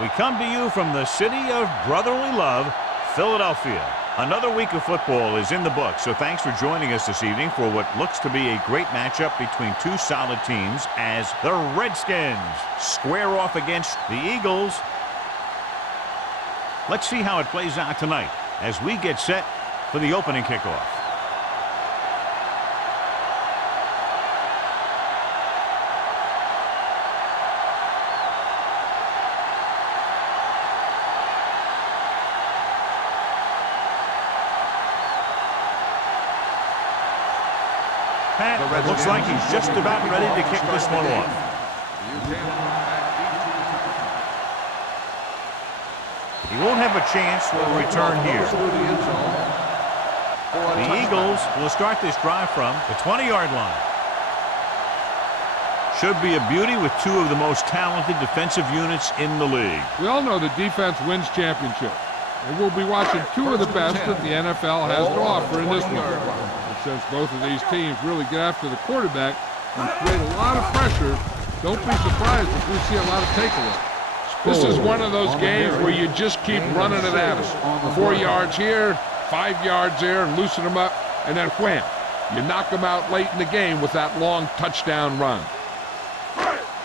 We come to you from the city of brotherly love, Philadelphia. Another week of football is in the books, so thanks for joining us this evening for what looks to be a great matchup between two solid teams as the Redskins square off against the Eagles. Let's see how it plays out tonight as we get set for the opening kickoff. Pat looks like he's just about ready to kick this one off. He won't have a chance for a return here. The Eagles will start this drive from the 20-yard line. Should be a beauty with two of the most talented defensive units in the league. We all know that defense wins championships. And we'll be watching two of the best that the NFL has to offer in this one. And since both of these teams really get after the quarterback and create a lot of pressure, don't be surprised if we see a lot of takeaways. This is one of those games where you just keep running it at them. 4 yards here, 5 yards there, and loosen them up, and then wham. You knock them out late in the game with that long touchdown run.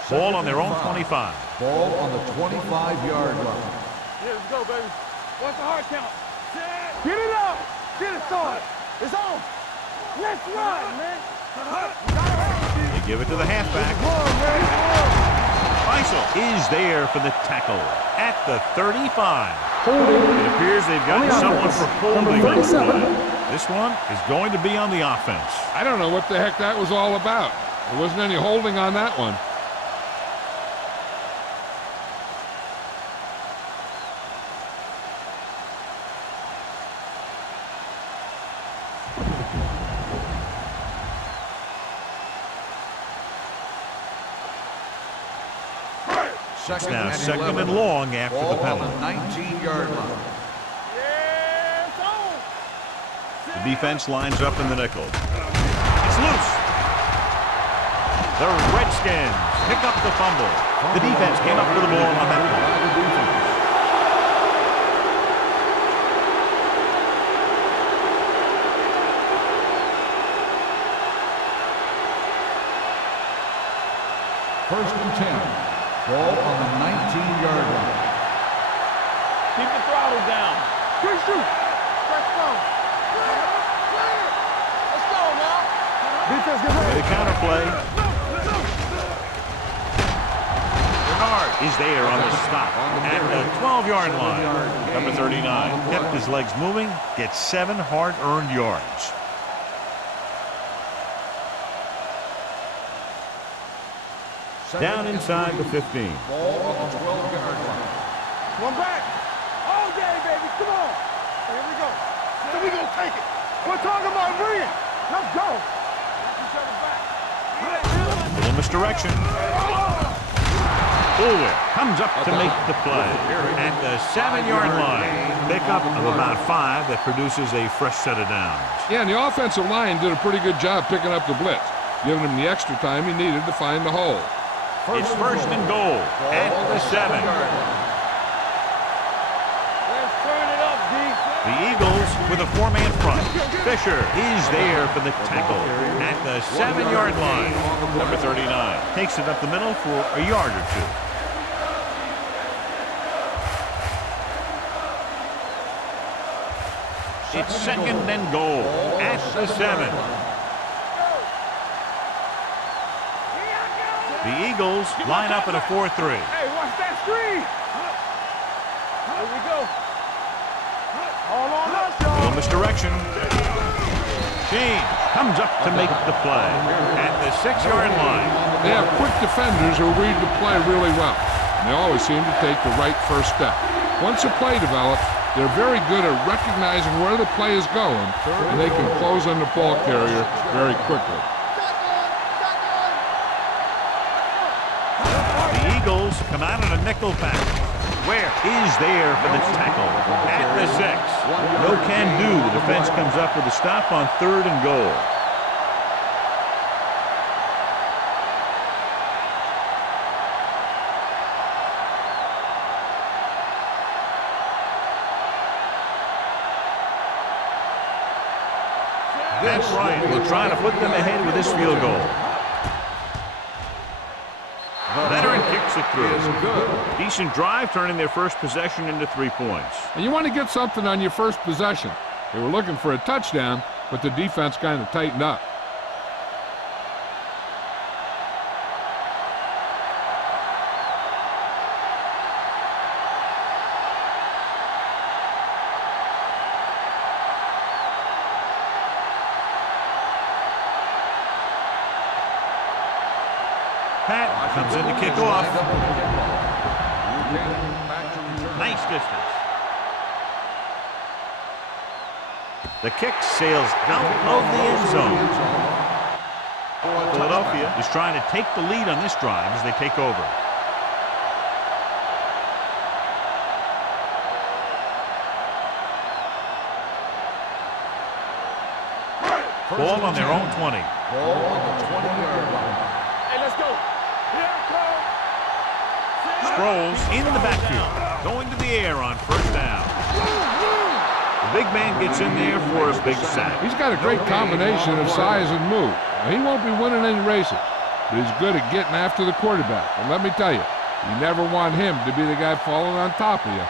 Ball on their own 25. Ball on the 25-yard line. Here, let's go, baby. What's the hard count? Get it up! Get it started! It's on! Let's run, man! They give it to the halfback. Faisal is there for the tackle at the 35. It appears they've got someone for holding on the play. This one is going to be on the offense. I don't know what the heck that was all about. There wasn't any holding on that one. It's now second and long after the penalty. On the 19-yard line. The defense lines up in the nickel. It's loose. The Redskins pick up the fumble. The defense came up with the ball on that play. First and 10. Ball on the 19-yard line. Keep the throttle down. Good shoot. Let's go. Let's go now. Defense, get ready. The counter play. Bernard is there on the stop at the 12-yard line. Number 39 kept his legs moving, gets 7 hard-earned yards. Down inside the 15. Ball on the 12-yard line. One back. All day, baby. Come on. Here we go. So we gonna take it. We're talking about bring it. Let's go. Little misdirection. Bullwhip comes up to make the play at the 7-yard line. Pickup of about 5 that produces a fresh set of downs. Yeah, and the offensive line did a pretty good job picking up the blitz, giving him the extra time he needed to find the hole. It's first and goal at the 7. Let's turn it up, D. The Eagles with a 4-man front. Fisher is there for the tackle at the 7-yard line. Number 39 takes it up the middle for a yard or two. It's second and goal at the 7. The Eagles line up in a 4-3. Hey, watch that screen. Here we go. All on us, y'all. Little misdirection. Shane comes up to make the play at the 6-yard line. They have quick defenders who read the play really well. And they always seem to take the right first step. Once a play develops, they're very good at recognizing where the play is going, and they can close on the ball carrier very quickly. Eagles come out in a nickel package. Where is there for the tackle at the 6. No can do. The defense comes up with a stop on 3rd and goal. Matt Bryant will try to put them ahead with this field goal. Veteran kicks it through. Decent drive, turning their first possession into 3 points. And you want to get something on your first possession. They were looking for a touchdown, but the defense kind of tightened up. Pat comes in to kick off. Nice distance. The kick sails out of the end zone. Philadelphia is trying to take the lead on this drive as they take over. Ball on their own 20. Ball on the 20-yard line. Hey, let's go. Here it comes. Sproles in the backfield, going to the air on first down. The big man gets in there for a big sack. He's got a great combination of size and move. Now, he won't be winning any races, but he's good at getting after the quarterback. And let me tell you, you never want him to be the guy falling on top of you.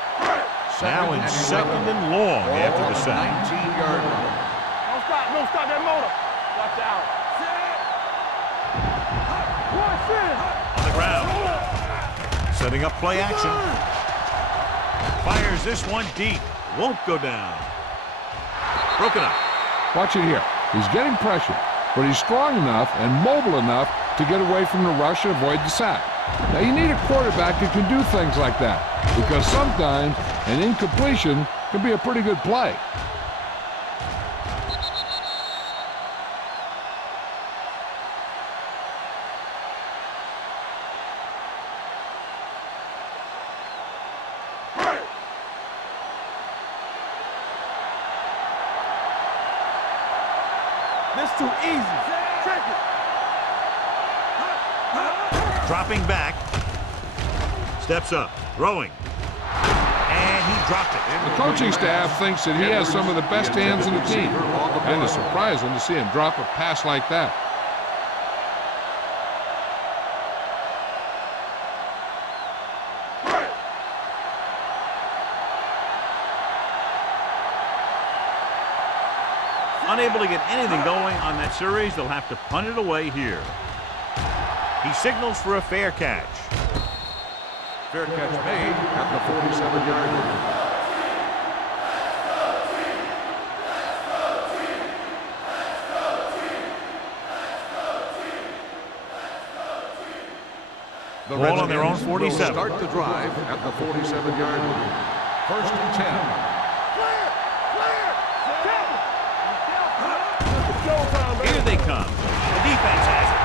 Now in second and long after the sack. 19-yard line. Don't stop that motor. Watch out. Watch it. On the ground. Setting up play action. Fires this one deep. Won't go down. Broken up. Watch it here. He's getting pressure, but he's strong enough and mobile enough to get away from the rush and avoid the sack. Now, you need a quarterback who can do things like that, because sometimes an incompletion can be a pretty good play. This too easy. Check it. Dropping back. Steps up. Throwing. And he dropped it. The coaching staff thinks that he has some of the best hands in the team. Kind of surprising to see him drop a pass like that. Unable to get anything going on that series, they'll have to punt it away here. He signals for a fair catch. Fair catch made at the 47-yard line. The Ball on their own Redskins 47. will start the drive at the 47-yard line. First and 10. Here they come. The defense has it.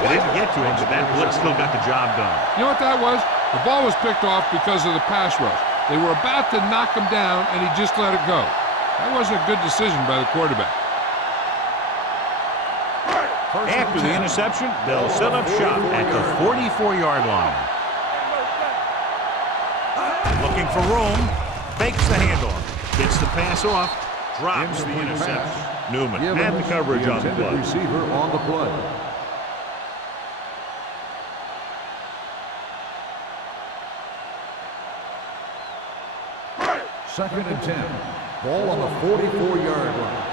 They didn't get to him, but that blitz still got the job done. You know what that was? The ball was picked off because of the pass rush. They were about to knock him down, and he just let it go. That wasn't a good decision by the quarterback. After the interception, they'll set up shop at the 44-yard line. Looking for room. Fakes the handoff. Gets the pass off. Drops the interception. Newman had the coverage on the play. Receiver on the play. Second and 10. Ball on the 44-yard line.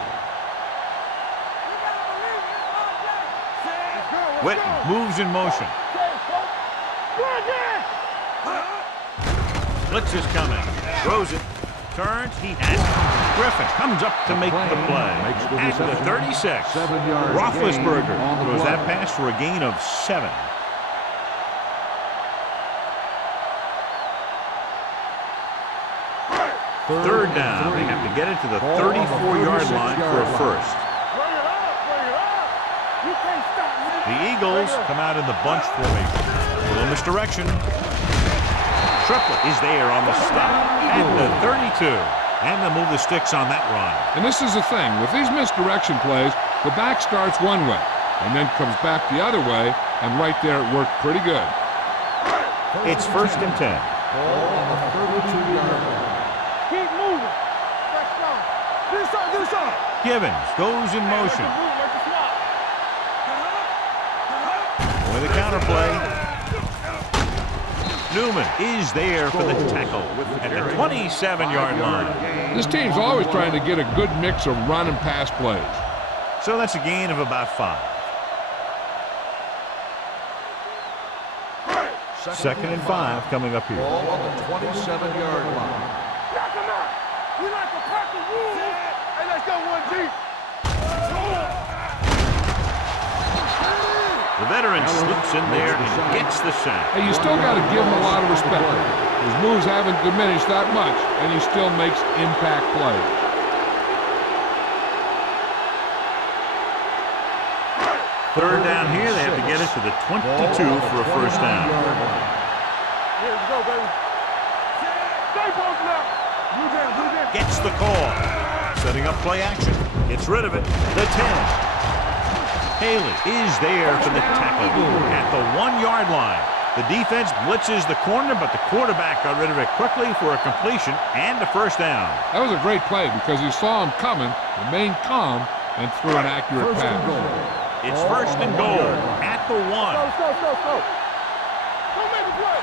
Witten moves in motion. Blitz is coming. Throws it. Turns. He has it. Griffin comes up to make the play. At the 36. Roethlisberger throws that pass for a gain of 7. Third down. They have to get it to the 34-yard line for a first. The Eagles come out in the bunch formation. A little misdirection. Triplett is there on the stop at the 32. And they'll move the sticks on that run. And this is the thing. With these misdirection plays, the back starts one way and then comes back the other way, and right there it worked pretty good. It's first and 10. Ball on the 32-yard line. Keep moving. Let's go. Do something. Gibbons goes in motion. With a counter play. Newman is there for the tackle at the 27-yard line. This team's always trying to get a good mix of run and pass plays. So that's a gain of about 5. Second and 5 coming up here. Ball on the 27-yard line. Knock him out. We like to crack the rules. Hey, let's go 1G. The veteran slips in there and gets the sack. Hey, you still got to give him a lot of respect. His moves haven't diminished that much, and he still makes impact plays. Third down here, they have to get it to the 22 for a first down. Here we go, baby. Stay both now. Blue down. Gets the call. Setting up play action. Gets rid of it. The 10. Haley is there for the tackle at the 1-yard line. The defense blitzes the corner, but the quarterback got rid of it quickly for a completion and a first down. That was a great play because he saw him coming, remained calm, and threw an accurate pass. It's first and goal at the 1. Go. Don't make a play.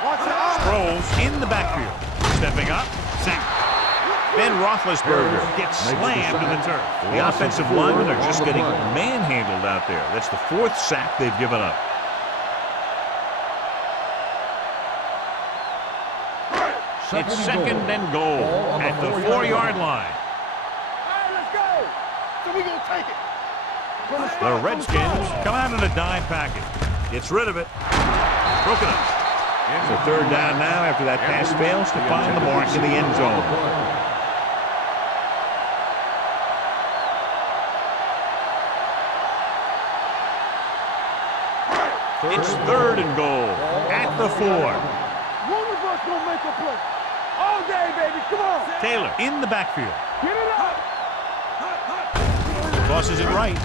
Watch it out. Sproles in the backfield. Stepping up. Sack. Ben Roethlisberger gets slammed to the turf. The offensive linemen are just getting manhandled out there. That's the 4th sack they've given up. It's second and goal at the 4-yard line. All right, let's go. So we gonna take it. The Redskins come out in a dime package. Gets rid of it. Broken up. So third down now after that pass fails to find the mark in the end zone. It's third and goal at the 4. One of us gonna make a play. All day, baby. Come on. Taylor in the backfield. Get it up. Tosses it right.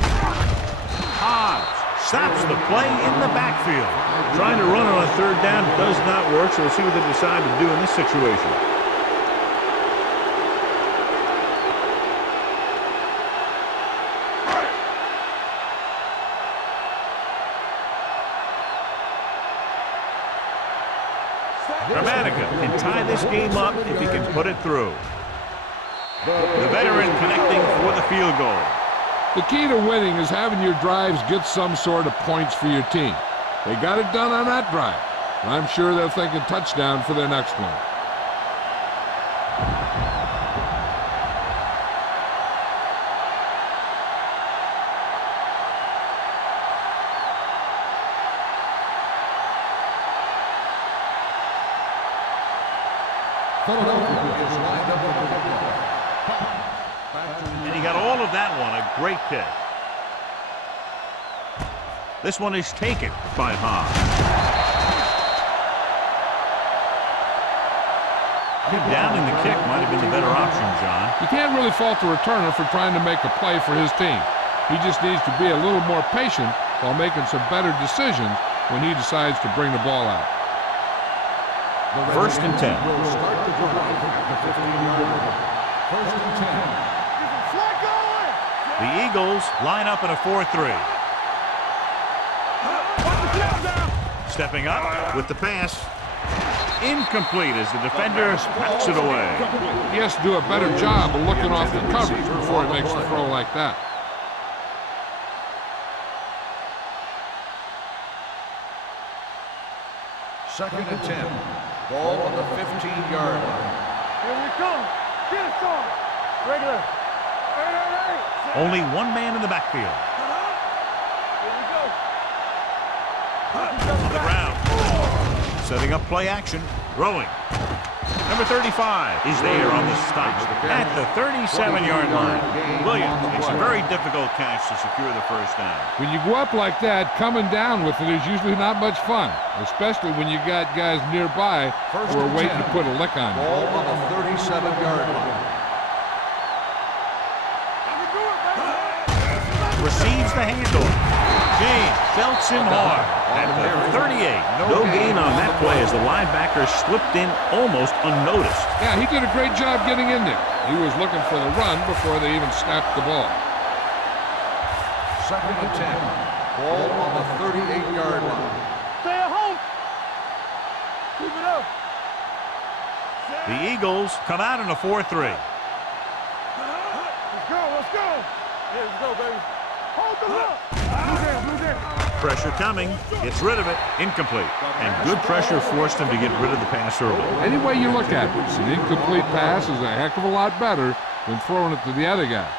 Hobbs stops the play in the backfield. Trying to run on a third down does not work, so we'll see what they decide to do in this situation. Gramatica can tie this game up if he can put it through. The veteran connecting for the field goal. The key to winning is having your drives get some sort of points for your team. They got it done on that drive. I'm sure they'll think a touchdown for their next one. And he got all of that one. A great kick. This one is taken by Hobbs. Downing the kick might have been the better option, John. You can't really fault the returner for trying to make a play for his team. He just needs to be a little more patient while making some better decisions when he decides to bring the ball out. First and 10. Will start the drive at the 15-yard line. First and 10. The Eagles line up in a 4-3. Stepping up with the pass. Incomplete as the defender knocks it away. He has to do a better job of looking off the coverage before he makes a throw like that. Second and 10. Ball on the 15-yard line. Here we come. Get it started. Regular. Hey. Only one man in the backfield. Here we go. On the ground. Setting up play action. Throwing. Number 35 is there on the stop at the 37-yard line. Williams makes a very difficult catch to secure the first down. When you go up like that, coming down with it is usually not much fun, especially when you got guys nearby who are waiting to put a lick on you. Ball on the 37-yard line. Receives the handoff. James belts him hard at the 38. No gain on that play as the linebacker slipped in almost unnoticed. Yeah, he did a great job getting in there. He was looking for the run before they even snapped the ball. 2nd and 10. Ball on the 38-yard line. Stay at home. Keep it up. The Eagles come out in a 4-3. Let's go. Let's go. Yeah, let's go, baby. Hold the look. Blue down. Pressure coming. Gets rid of it. Incomplete. And good pressure forced him to get rid of the pass early. Any way you look at this, an incomplete pass is a heck of a lot better than throwing it to the other guy.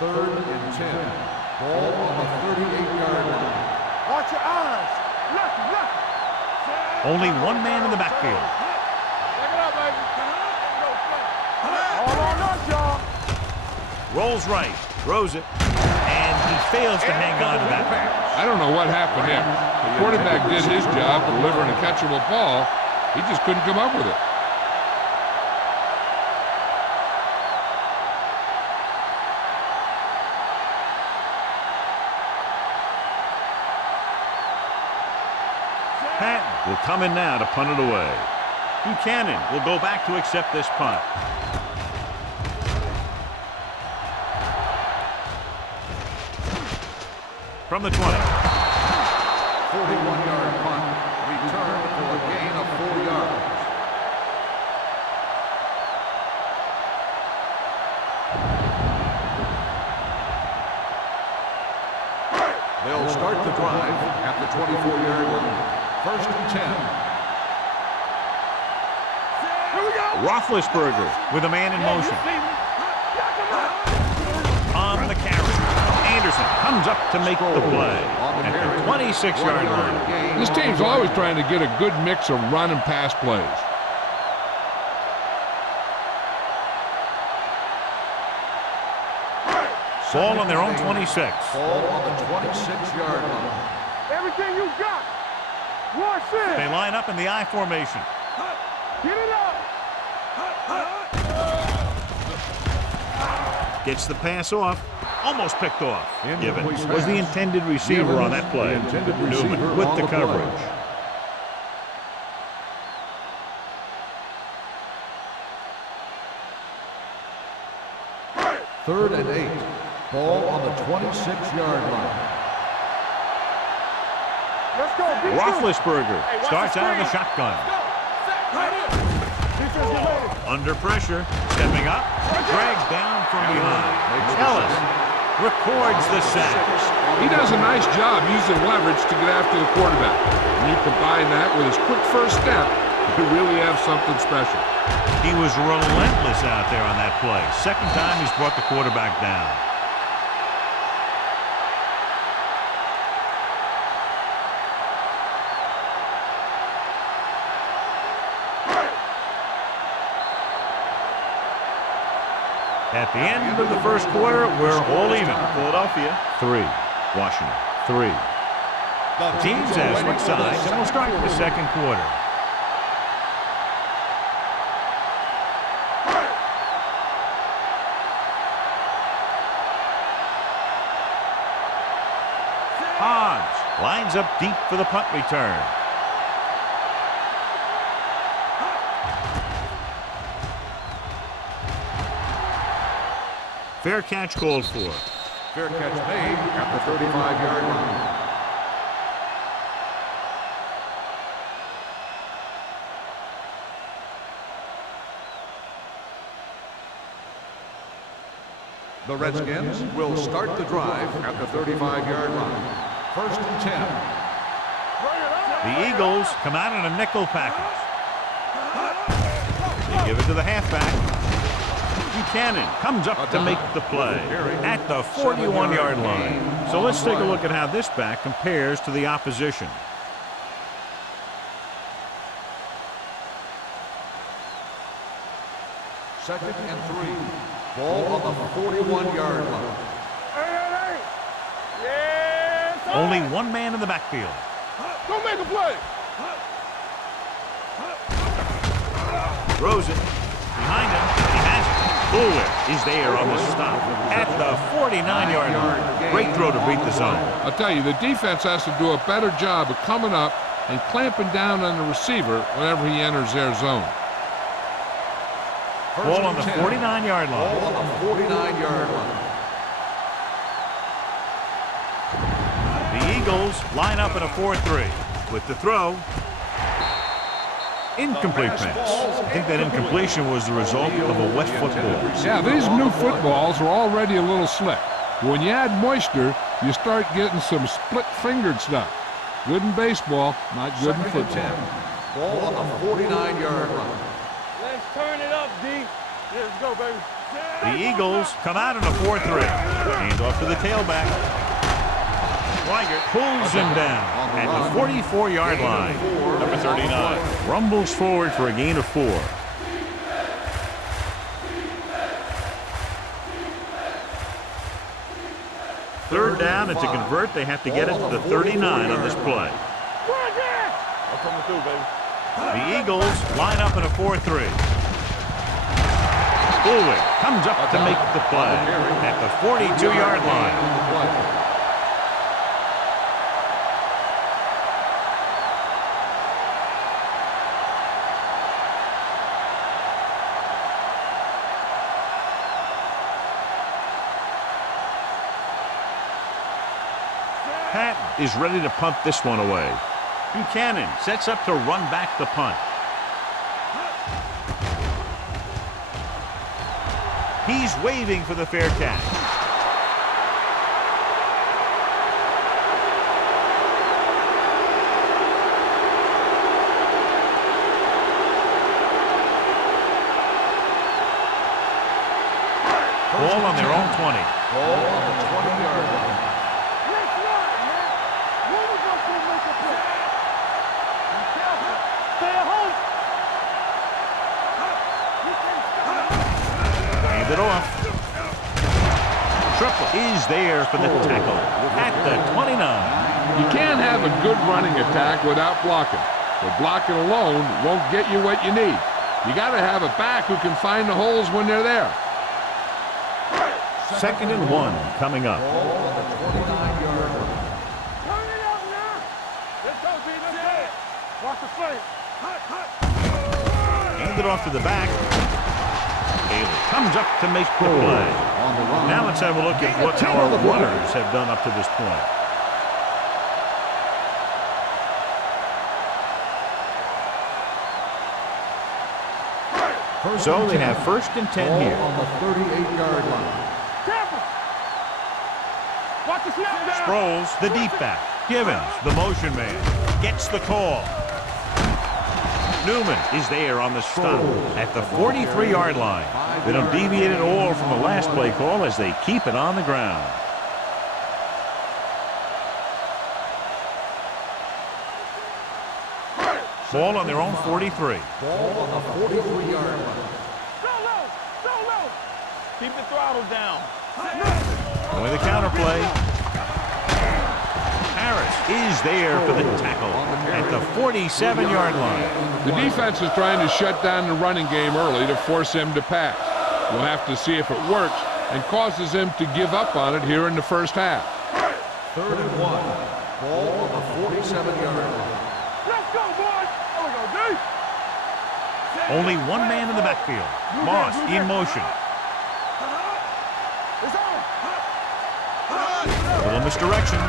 3rd and 10. Ball on the 38-yard line. Watch your eyes. Left. Only one man in the backfield. Check it out, baby. All on us, y'all. Rolls right. Throws it. And he fails to hang on to that pass. I don't know what happened here. The quarterback did his job delivering a catchable ball. He just couldn't come up with it. Patton will come in now to punt it away. Buchanan will go back to accept this punt. From the 20. 41-yard punt. Return for a gain of 4 yards. They'll start the drive at the 24-yard line. 1st and 10. Here we go. Roethlisberger with a man in motion. On the carry. Anderson comes up to make the play at the 26-yard line. This team's always trying to get a good mix of run and pass plays. Ball on their own 26. Ball on the 26-yard line. Everything you got. Watch this. They line up in the I formation. Get it up. Gets the pass off. Almost picked off. Given Incomplete was the pass. intended receiver on that play. The intended receiver Newman with on the the play. coverage. Third and 8. Ball on the 26-yard line. Let's go. Defense. Roethlisberger watch starts the out of the screen. shotgun. Right here. Defense, get ready. Under pressure. Stepping up. Dragged down from behind. Ellis records the sack. He does a nice job using leverage to get after the quarterback. When you combine that with his quick first step, you really have something special. He was relentless out there on that play. Second time he's brought the quarterback down. At the end of the first quarter, we're all even. Philadelphia 3, Washington 3. The teams have switched sides, and we'll start the second quarter. Hodge lines up deep for the punt return. Fair catch called for. Fair catch made at the 35-yard line. The Redskins will start the drive at the 35-yard line. 1st and 10. The Eagles come out in a nickel package. They give it to the halfback. Buchanan comes up to make the play at the 41-yard line. So let's take a look at how this back compares to the opposition. Second and 3. Ball on the 41-yard line. Hey. Yes. Only one man in the backfield. Go make a play. Throws it. Behind him. He has it. Bulwick is there on the stop at the 49-yard line. Great throw to beat the zone. I'll tell you, the defense has to do a better job of coming up and clamping down on the receiver whenever he enters their zone. Ball on the 49-yard line. Ball on the 49-yard line. The Eagles line up in a 4-3. With the throw, incomplete pass. I think that incompletion was the result of a wet football. Yeah, these new footballs are already a little slick. When you add moisture, you start getting some split-fingered stuff. Good in baseball, not good in football. Ball on the 49-yard line. Let's turn it up, D. Let's go, baby. The Eagles come out in a 4-3. Hand off to the tailback. Weigert pulls him down at the 44-yard line. Number 39 rumbles forward for a gain of 4. Third down, and to convert, they have to get it to the 39 on this play. I'm coming through, baby. The Eagles line up in a 4-3. Bulwick comes up to make the play at the 42-yard line. Patton is ready to punt this one away. Buchanan sets up to run back the punt. He's waving for the fair catch. Ball on their own 20. Ball on the 20-yard line. Hand it off. Triple is there for the tackle at the 29. You can't have a good running attack without blocking. But blocking alone won't get you what you need. You got to have a back who can find the holes when they're there. 2nd and 1 coming up. Ball on the 29-yard line. Turn it up now. Let's go, B. Let's go. Watch the play. Hand it off to the back. Haley comes up to make the play. Now let's have a look at what our runners have done up to this point. So they have 1st and 10 here. On the 38-yard line. Watch the snap down. Sproles, the deep back. Givens, the motion man, gets the call. Newman is there on the stop at the 43-yard line. They don't deviate at all from the last play call as they keep it on the ground. Ball on their own 43. Ball on the 43-yard line. Go low. Go low. Keep the throttle down. With the counter play. Harris is there for the tackle at the 47-yard line. The defense is trying to shut down the running game early to force him to pass. We'll have to see if it works and causes him to give up on it here in the first half. 3rd and 1. Ball on the 47-yard line. Let's go, boys. Oh, we go, D. Only one man in the backfield. Moss in motion. It's on. Little misdirection.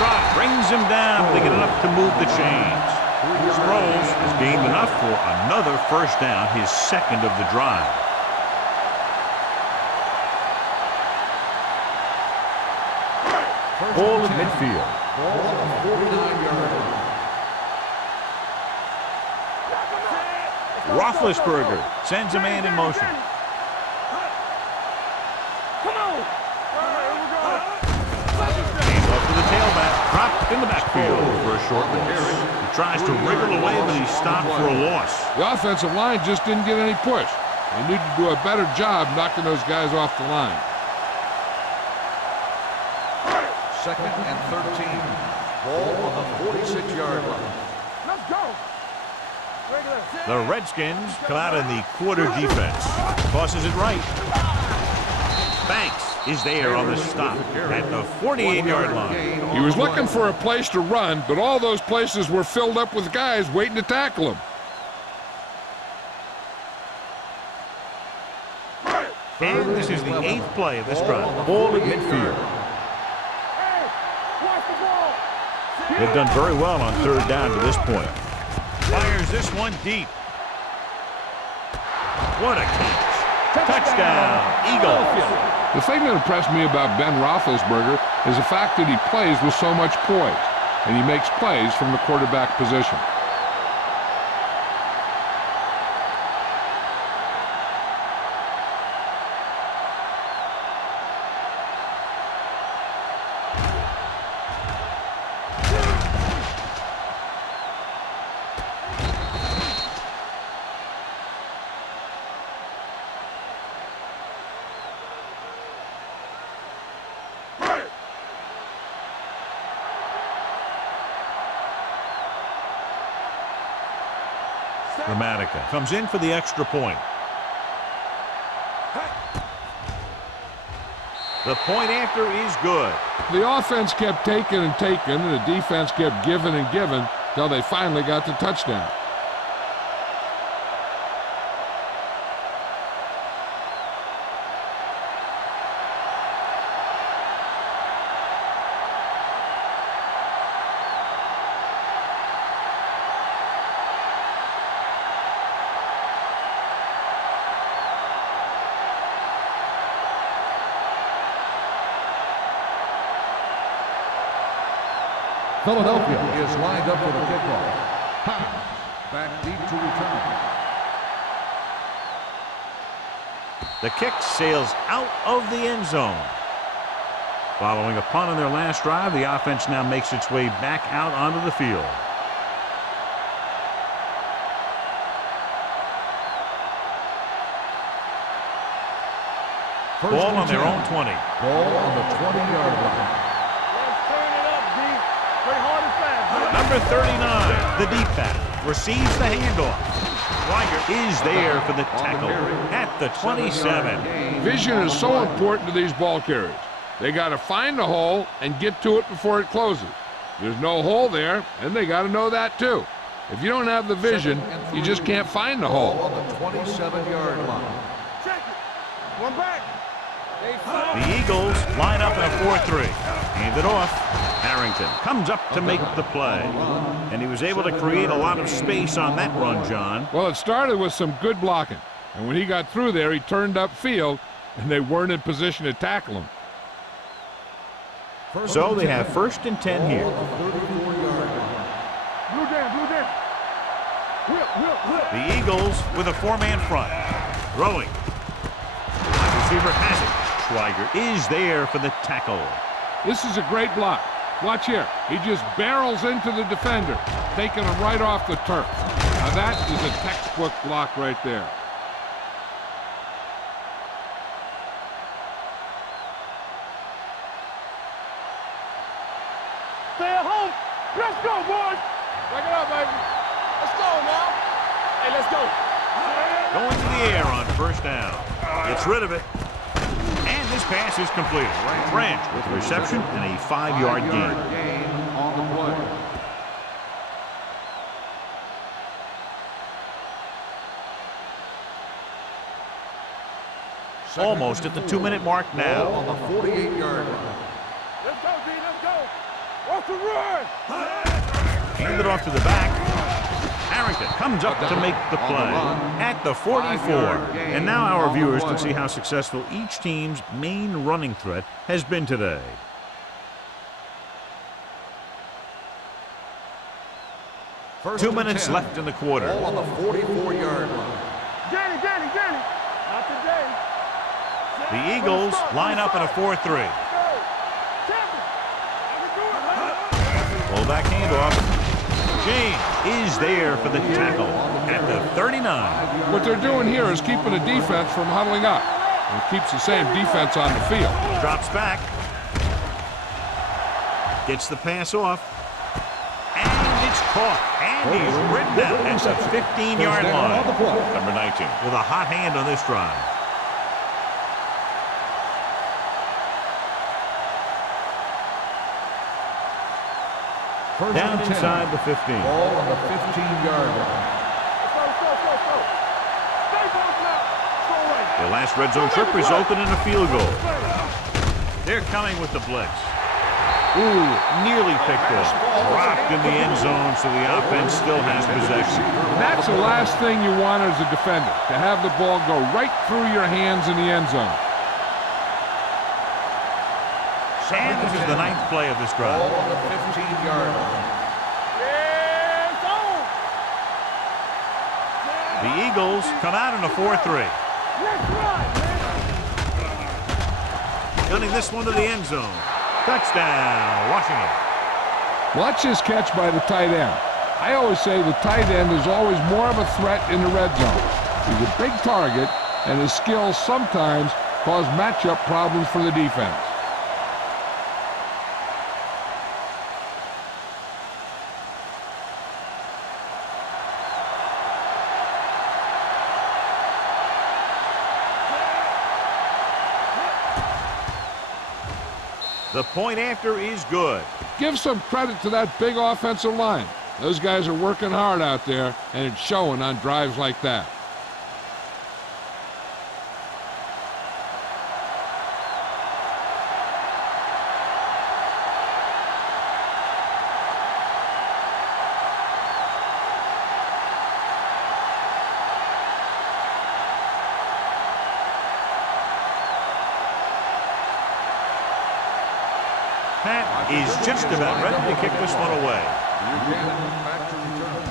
Trot brings him down. They get enough to move the chains. Sproles has gained enough for another 1st down, his 2nd of the drive. Ball at midfield. Ball on the 49-yard line. Roethlisberger sends a man in motion. Come on. Hands off to the tailback. Dropped in the backfield for a short loss. He tries to wriggle away, but he's stopped for a loss. The offensive line just didn't get any push. They need to do a better job knocking those guys off the line. 2nd and 13. Ball on the 46-yard line. Let's go. The Redskins come out in the quarter defense. Tosses it right. Banks is there on the stop at the 48-yard line. He was looking for a place to run, but all those places were filled up with guys waiting to tackle him. And this is the 8th play of this drive. Ball at midfield. They've done very well on 3rd down to this point. Fires this one deep. What a catch. Touchdown, Eagles. The thing that impressed me about Ben Roethlisberger is the fact that he plays with so much poise, and he makes plays from the quarterback position. Dramatica comes in for the extra point. The point after is good. The offense kept taking and taking, and the defense kept giving and giving until they finally got the touchdown. Philadelphia is lined up for the kickoff. Back deep to return. The kick sails out of the end zone. Following a punt on their last drive, the offense now makes its way back out onto the field. Ball on their own 20. Ball on the 20-yard line. Number 39, the deep back, receives the handoff. Schweiger is there for the tackle at the 27. Vision is so important to these ball carriers. They got to find the hole and get to it before it closes. There's no hole there, and they got to know that too. If you don't have the vision, you just can't find the hole. On the 27-yard line. Check it. One back. The Eagles line up in a 4-3. Hand it off. Harrington comes up to make the play. And he was able to create a lot of space on that run, John. Well, it started with some good blocking. And when he got through there, he turned upfield, and they weren't in position to tackle him. So they have 1st and 10 here. Blue down. Whip. The Eagles with a 4-man front. Throwing. Wide receiver has it. Schweiger is there for the tackle. This is a great block. Watch here. He just barrels into the defender, taking him right off the turf. Now that is a textbook block right there. Stay at home. Let's go, boys. Back it up, baby. Let's go now. Hey, let's go. Going to the air on 1st down. Gets rid of it. And this pass is completed. Branch with the reception and a 5-yard gain. On the play. Almost at the 2-minute mark now. Ball on the 48-yard line. Let's go, D. Let's go. What's the run? Hand it off to the back. Harrington comes up to make the play at the 44. And now our viewers can see how successful each team's main running threat has been today. First 2 and minutes 10. left in the quarter. Ball on the 44-yard line. Danny. Not today. The Eagles line up in a 4-3. Pull back handoff. James is there for the tackle at the 39. What they're doing here is keeping the defense from huddling up. And it keeps the same defense on the field. Drops back. Gets the pass off. And it's Caught, and he's ridden out at the 15-yard line. Number 19 with a hot hand on this drive. Down inside the 15. Ball on the 15-yard line. The last red zone trip resulted in a field goal. They're coming with the blitz. Ooh, nearly picked off. Dropped in the end zone, so the offense still has possession. That's the last thing you want as a defender, to have the ball go right through your hands in the end zone. And this is the 9th play of this drive. Ball on the 15-yard line. The Eagles come out in a 4-3. Gunning this one to the end zone. Touchdown, Washington. Watch this catch by the tight end. I always say the tight end is always more of a threat in the red zone. He's a big target, and his skills sometimes cause matchup problems for the defense. The point after is good. Give some credit to that big offensive line. Those guys are working hard out there, and it's showing on drives like that. Pat is just about ready to kick this one away. Back to return.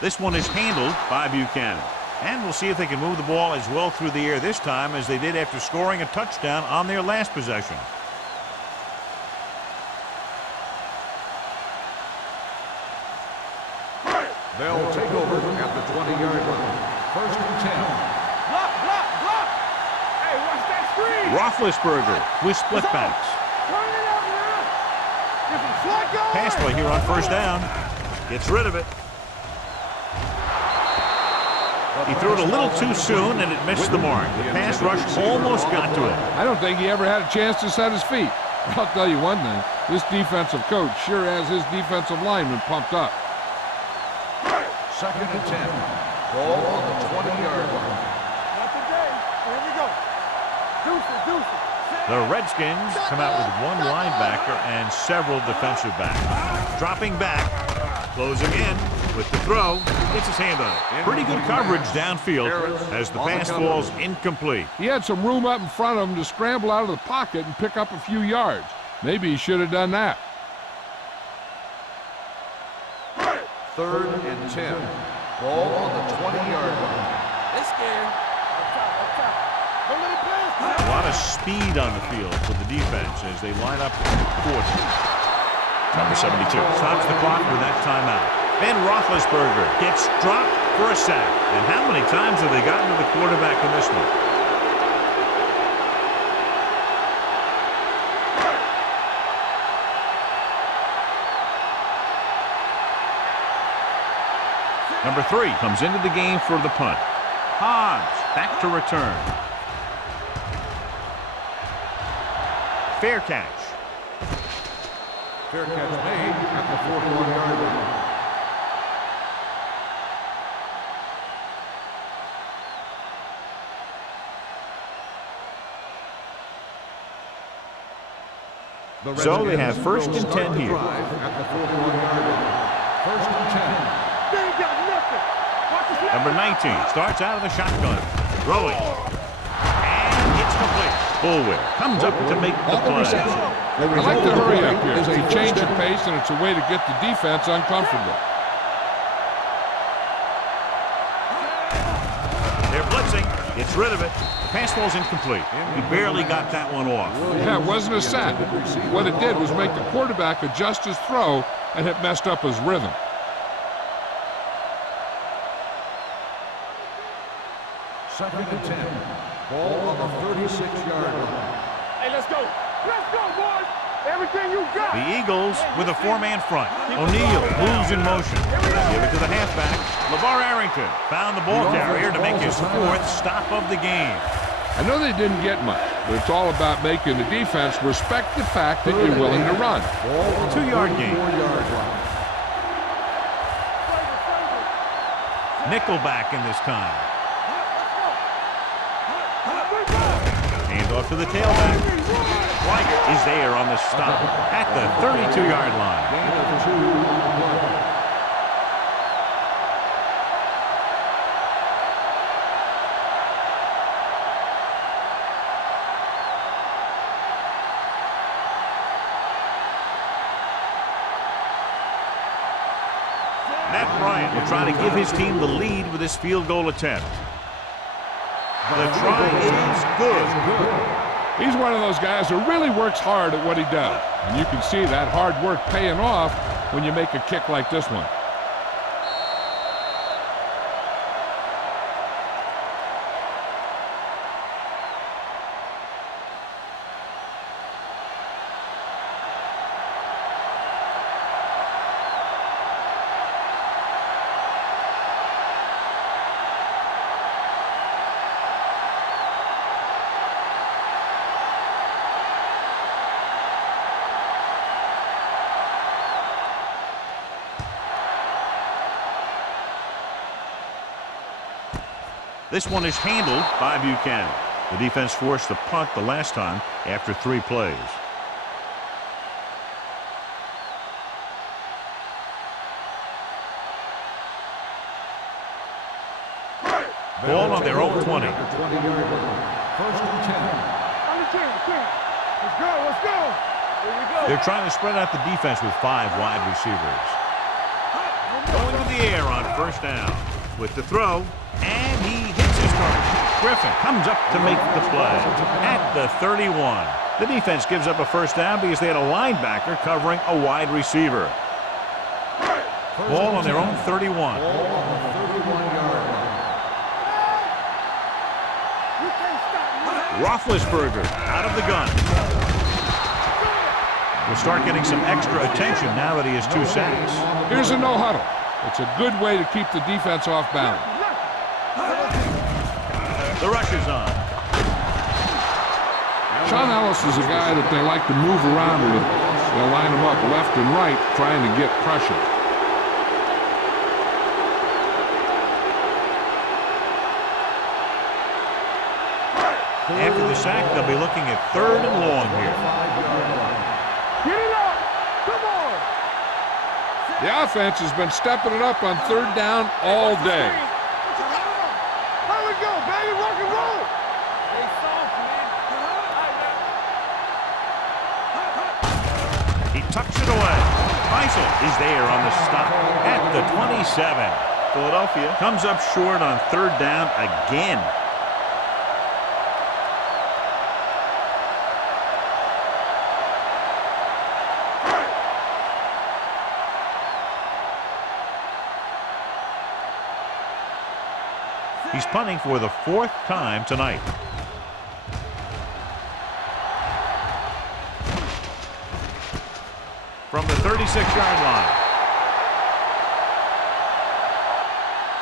This one is handled by Buchanan. And we'll see if they can move the ball as well through the air this time as they did after scoring a touchdown on their last possession. They'll take over at the 20-yard line. 1st and 10. Block, block, block. Hey, watch that screen. Roethlisberger with split backs. Turn it up now. Get some slack going. Pass play here on 1st down. Gets rid of it. He threw it a little too soon, and it missed the mark. The pass rush almost got to it. I don't think he ever had a chance to set his feet. I'll tell you one thing, this defensive coach sure has his defensive lineman pumped up. 2nd and 10. Ball on the 20-yard line. Not today. Here we go. Deuce it. The Redskins come out with one linebacker and several defensive backs. Dropping back, closing in with the throw. Gets his hand on it. Pretty good coverage downfield as the pass falls incomplete. He had some room up in front of him to scramble out of the pocket and pick up a few yards. Maybe he should have done that. 3rd and 10. Ball on the 20-yard line. They scared. Up top. Don't let it pass. A lot of speed on the field for the defense as they line up quarter. Number 72 stops the clock with that timeout. Ben Roethlisberger gets dropped for a sack. And how many times have they gotten to the quarterback in this one? Number 3 comes into the game for the punt. Hobbs back to return. Fair catch. Fair catch made at the 41-yard line. So they have 1st and 10 here. At the 41-yard line. 1st and 10. They ain't got nothing. Watch the slap. Number 19 starts out of the shotgun. Throwing. And it's complete. Bullware comes up to make the play. I like to hurry up here. It's a change of pace, and it's a way to get the defense uncomfortable. They're blitzing. Gets rid of it. The pass falls incomplete. He barely got that one off. Yeah, it wasn't a sack. What it did was make the quarterback adjust his throw, and it messed up his rhythm. 2nd and 10. Ball on the 36-yard line. Hey, let's go. Let's go, boys. Everything you got. The Eagles with a four-man front. O'Neal moves in motion. Give it to the halfback. LeVar Arrington found the ball carrier to make his fourth stop of the game. I know they didn't get much, but it's all about making the defense respect the fact that you're willing to run. 2-yard gain. Nickelback in this time. Hand off to the tailback. White is there on the stop at the 32-yard line. Bryant will try to give his team the lead with this field goal attempt. The try is good. He's one of those guys who really works hard at what he does. And you can see that hard work paying off when you make a kick like this one. This one is handled by Buchanan. The defense forced the punt the last time after 3 plays. Ball on their own 20. First and 10. On the 10. Let's go. Here we go. They're trying to spread out the defense with 5 wide receivers. Going to the air on first down with the throw, and he hits his target. Griffin comes up to make the play at the 31. The defense gives up a first down because they had a linebacker covering a wide receiver. Ball on their own 31. Roethlisberger out of the gun. Will start getting some extra attention now that he has 2 sacks. Here's a no huddle. It's a good way to keep the defense off balance. The rush is on. Sean Ellis is a guy that they like to move around with. They'll line him up left and right trying to get pressure. After the sack, they'll be looking at 3rd and long here. Get it up. Come on. The offense has been stepping it up on 3rd down all day. Here we go, baby. Rock and roll. Hey, soft, man. He tucks it away. Faisal is there on the stop at the 27. Philadelphia comes up short on 3rd down again. He's punting for the 4th time tonight. From the 36-yard line.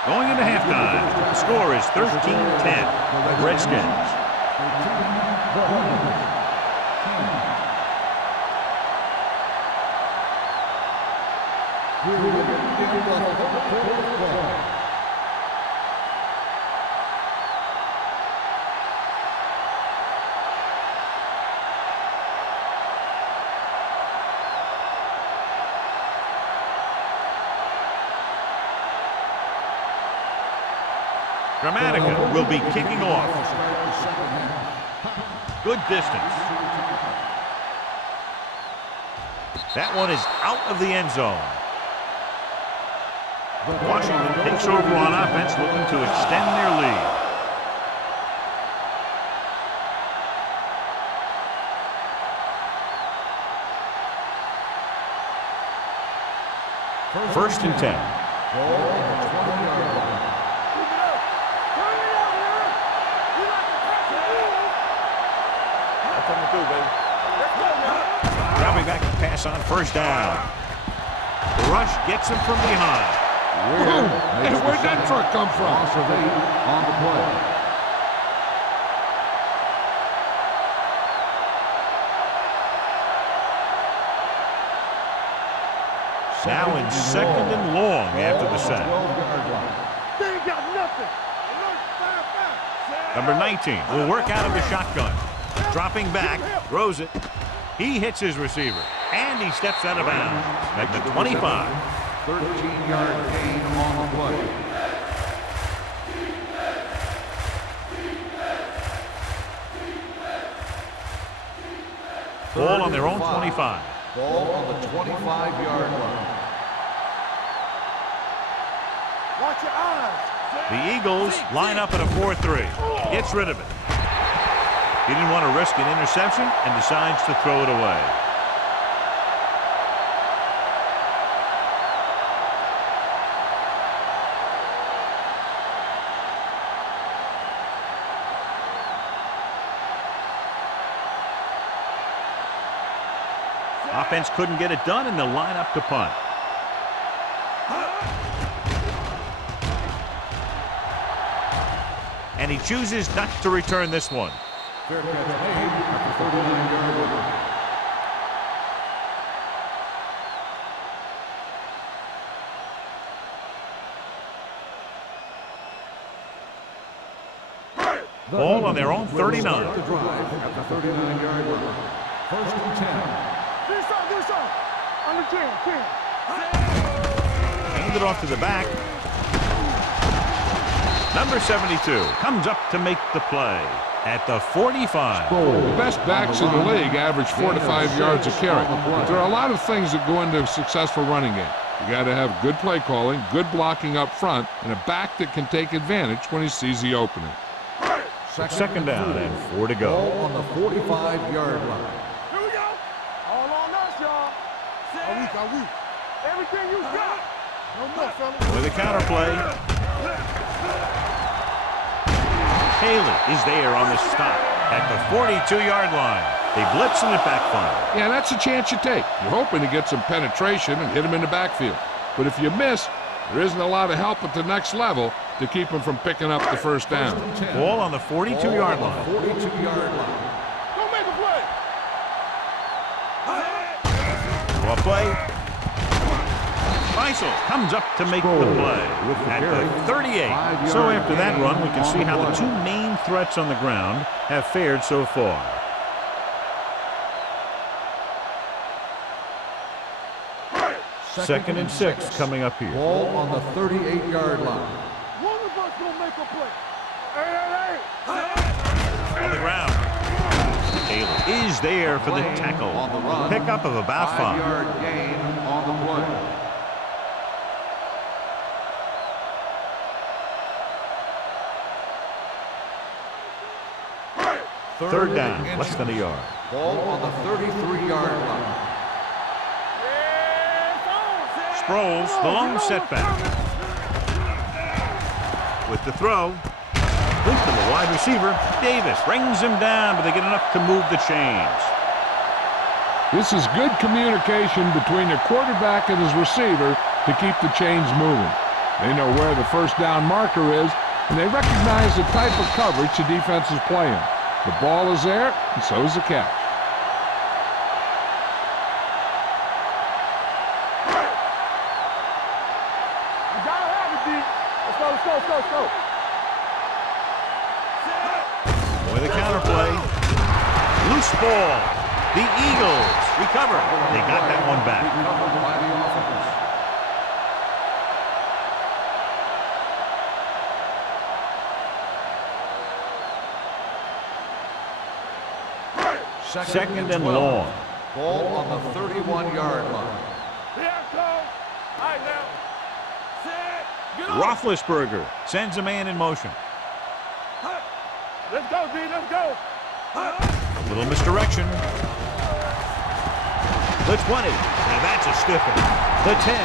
Going into halftime. The score is 13-10. Redskins. Gramatica will be kicking off. Good distance. That one is out of the end zone. Washington takes over on offense, looking to extend their lead. First and 10. pass on first down. The rush gets him from behind. Hey, where'd that truck come from? Loss of 8 on the play. Now in second and long after the set. They ain't got nothing. Number 19 will work out of the shotgun. Dropping back, throws it. He hits his receiver, and he steps out of bounds at the 25. 13-yard gain on the play. Ball on their own 25. Ball on the 25-yard line. Watch your eyes. The Eagles line up at a 4-3. Gets rid of it. He didn't want to risk an interception and decides to throw it away. Offense couldn't get it done, and they'll line up to punt. And he chooses not to return this one. Fair catch made at the 39-yard line. Ball on their own 39. The drive at the 39-yard line. First and 10. Do something. On the 10. Hand it off to the back. Number 72 comes up to make the play at the 45. The best backs in the league average 4 to 5 yards a carry. But there are a lot of things that go into a successful running game. You got to have good play calling, good blocking up front, and a back that can take advantage when he sees the opening. Second down and 4 to go. Ball on the 45-yard line. Here we go. All on us, y'all. Are we? Everything you got. No more, fellas. With a counter play. Haley is there on the stop at the 42-yard line. They blitz and it backfires. Yeah, that's a chance you take. You're hoping to get some penetration and hit him in the backfield. But if you miss, there isn't a lot of help at the next level to keep him from picking up the first down. Ball on the 42-yard line. 42-yard line. Don't make a play. Well play. Faisal comes up to make the play at the 38. So after that run, we can see how the two main threats on the ground have fared so far. Second and 6 coming up here. Ball on the 38-yard line. One of us gonna make a play. Hey. On the ground. Haley is there for the tackle. On the run. Pickup of about 5. 5-yard gain on the play. Third down, less than a yard. Ball on the 33-yard line. Sproles, the lone setback. With the throw. Complete to the wide receiver. Davis brings him down, but they get enough to move the chains. This is good communication between the quarterback and his receiver to keep the chains moving. They know where the first down marker is, and they recognize the type of coverage the defense is playing. The ball is there, and so is the catch. You gotta have it, D. Let's go. Boy, the counter play. Loose ball. The Eagles recover. They got that one back. Recovered by the offense. Second and long. Ball on the 31-yard line. Here it goes. All right, now. Set. Get up. Roethlisberger sends a man in motion. Let's go, D. Let's go. A little misdirection. The 20. Now that's a stiff one. The 10.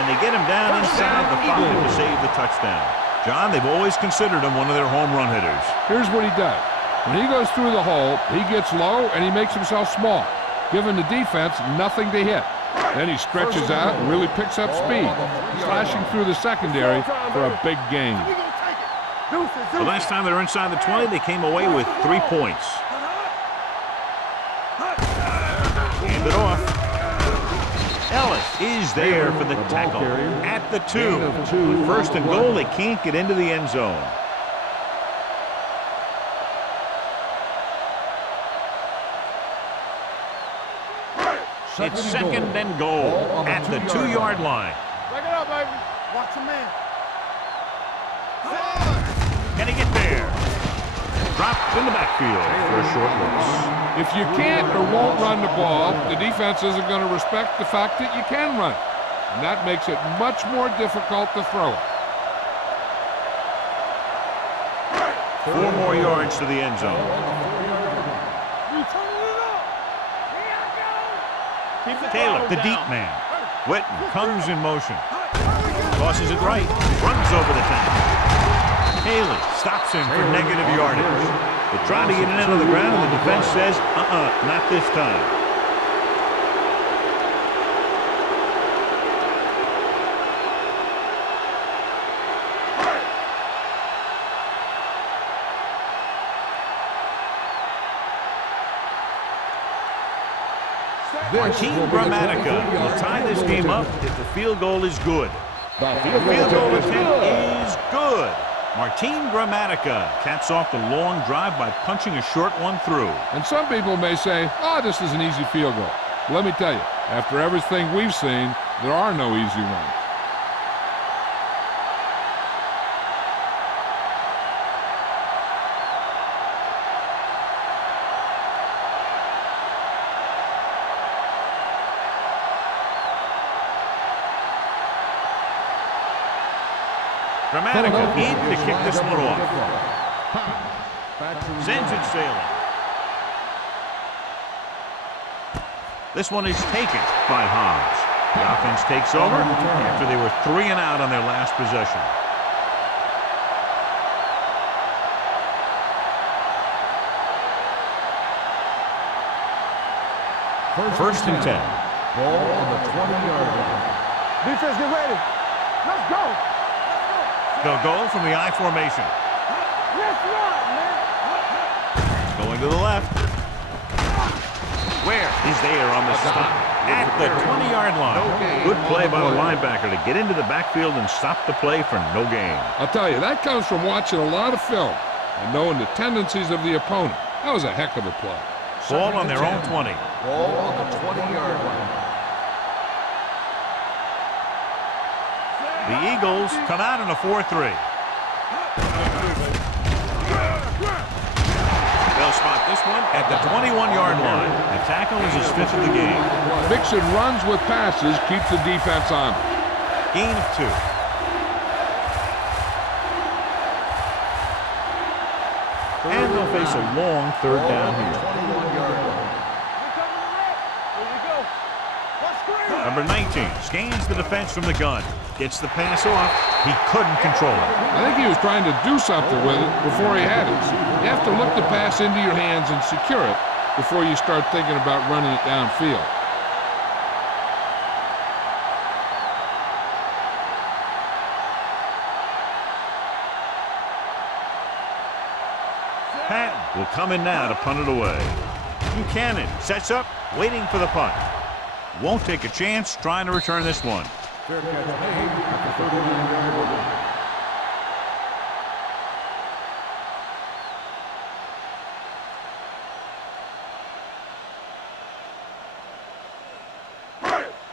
And they get him down inside the 5 to save the touchdown. John, they've always considered him one of their home run hitters. Here's what he does. When he goes through the hole, he gets low and he makes himself small. giving the defense nothing to hit. Then he stretches out and really picks up speed, slashing through the secondary for a big gain. The last time they were inside the 20, they came away with 3 points. Hand it off. Ellis is there for the tackle at the 2. With 1st and goal, they can't get into the end zone. It's 2nd and goal at the 2-yard line. Break it up, baby. Watch your man. Can he get there? Dropped in the backfield for a short loss. If you can't or won't run the ball, the defense isn't going to respect the fact that you can run it. And that makes it much more difficult to throw it. 4 more yards to the end zone. You turning it up. Taylor, the deep man. Witten comes in motion. Tosses it right. Runs over the tackle. Taylor stops him for negative yardage. They try to get it into the ground, and the defense says, not this time. Martin Gramatica will tie this game up if the field goal is good. The field goal attempt is good. Martin Gramatica caps off the long drive by punching a short one through. And some people may say, this is an easy field goal. Let me tell you, after everything we've seen, there are no easy ones. Gramatica in to kick this one off. Sends it sailing. This one is taken by Hobbs. The offense takes over after they were 3 and out on their last possession. First and 10. Ball on the 20-yard line. Defense, get ready. Let's go. They'll go from the I formation. Let's run, man. Going to the left. Where is there on the stop? At the 20-yard line. Good play by the linebacker to get into the backfield and stop the play for no gain. I'll tell you, that comes from watching a lot of film and knowing the tendencies of the opponent. That was a heck of a play. Ball on their own 20. Ball on the 20-yard line. The Eagles come out in a 4-3. They'll spot this one at the 21-yard line. The tackle is his 5th of the game. Mixing runs with passes keeps the defense on. Gain of 2. And they'll face a long 3rd down here. 21-yard line. Here we go. Let's screen. Number 19 scans the defense from the gun. Gets the pass off. He couldn't control it. I think he was trying to do something with it before he had it. You have to look the pass into your hands and secure it before you start thinking about running it downfield. Patton will come in now to punt it away. Buchanan sets up, waiting for the punt. Won't take a chance trying to return this one. Fair catch made at the 39-yard line.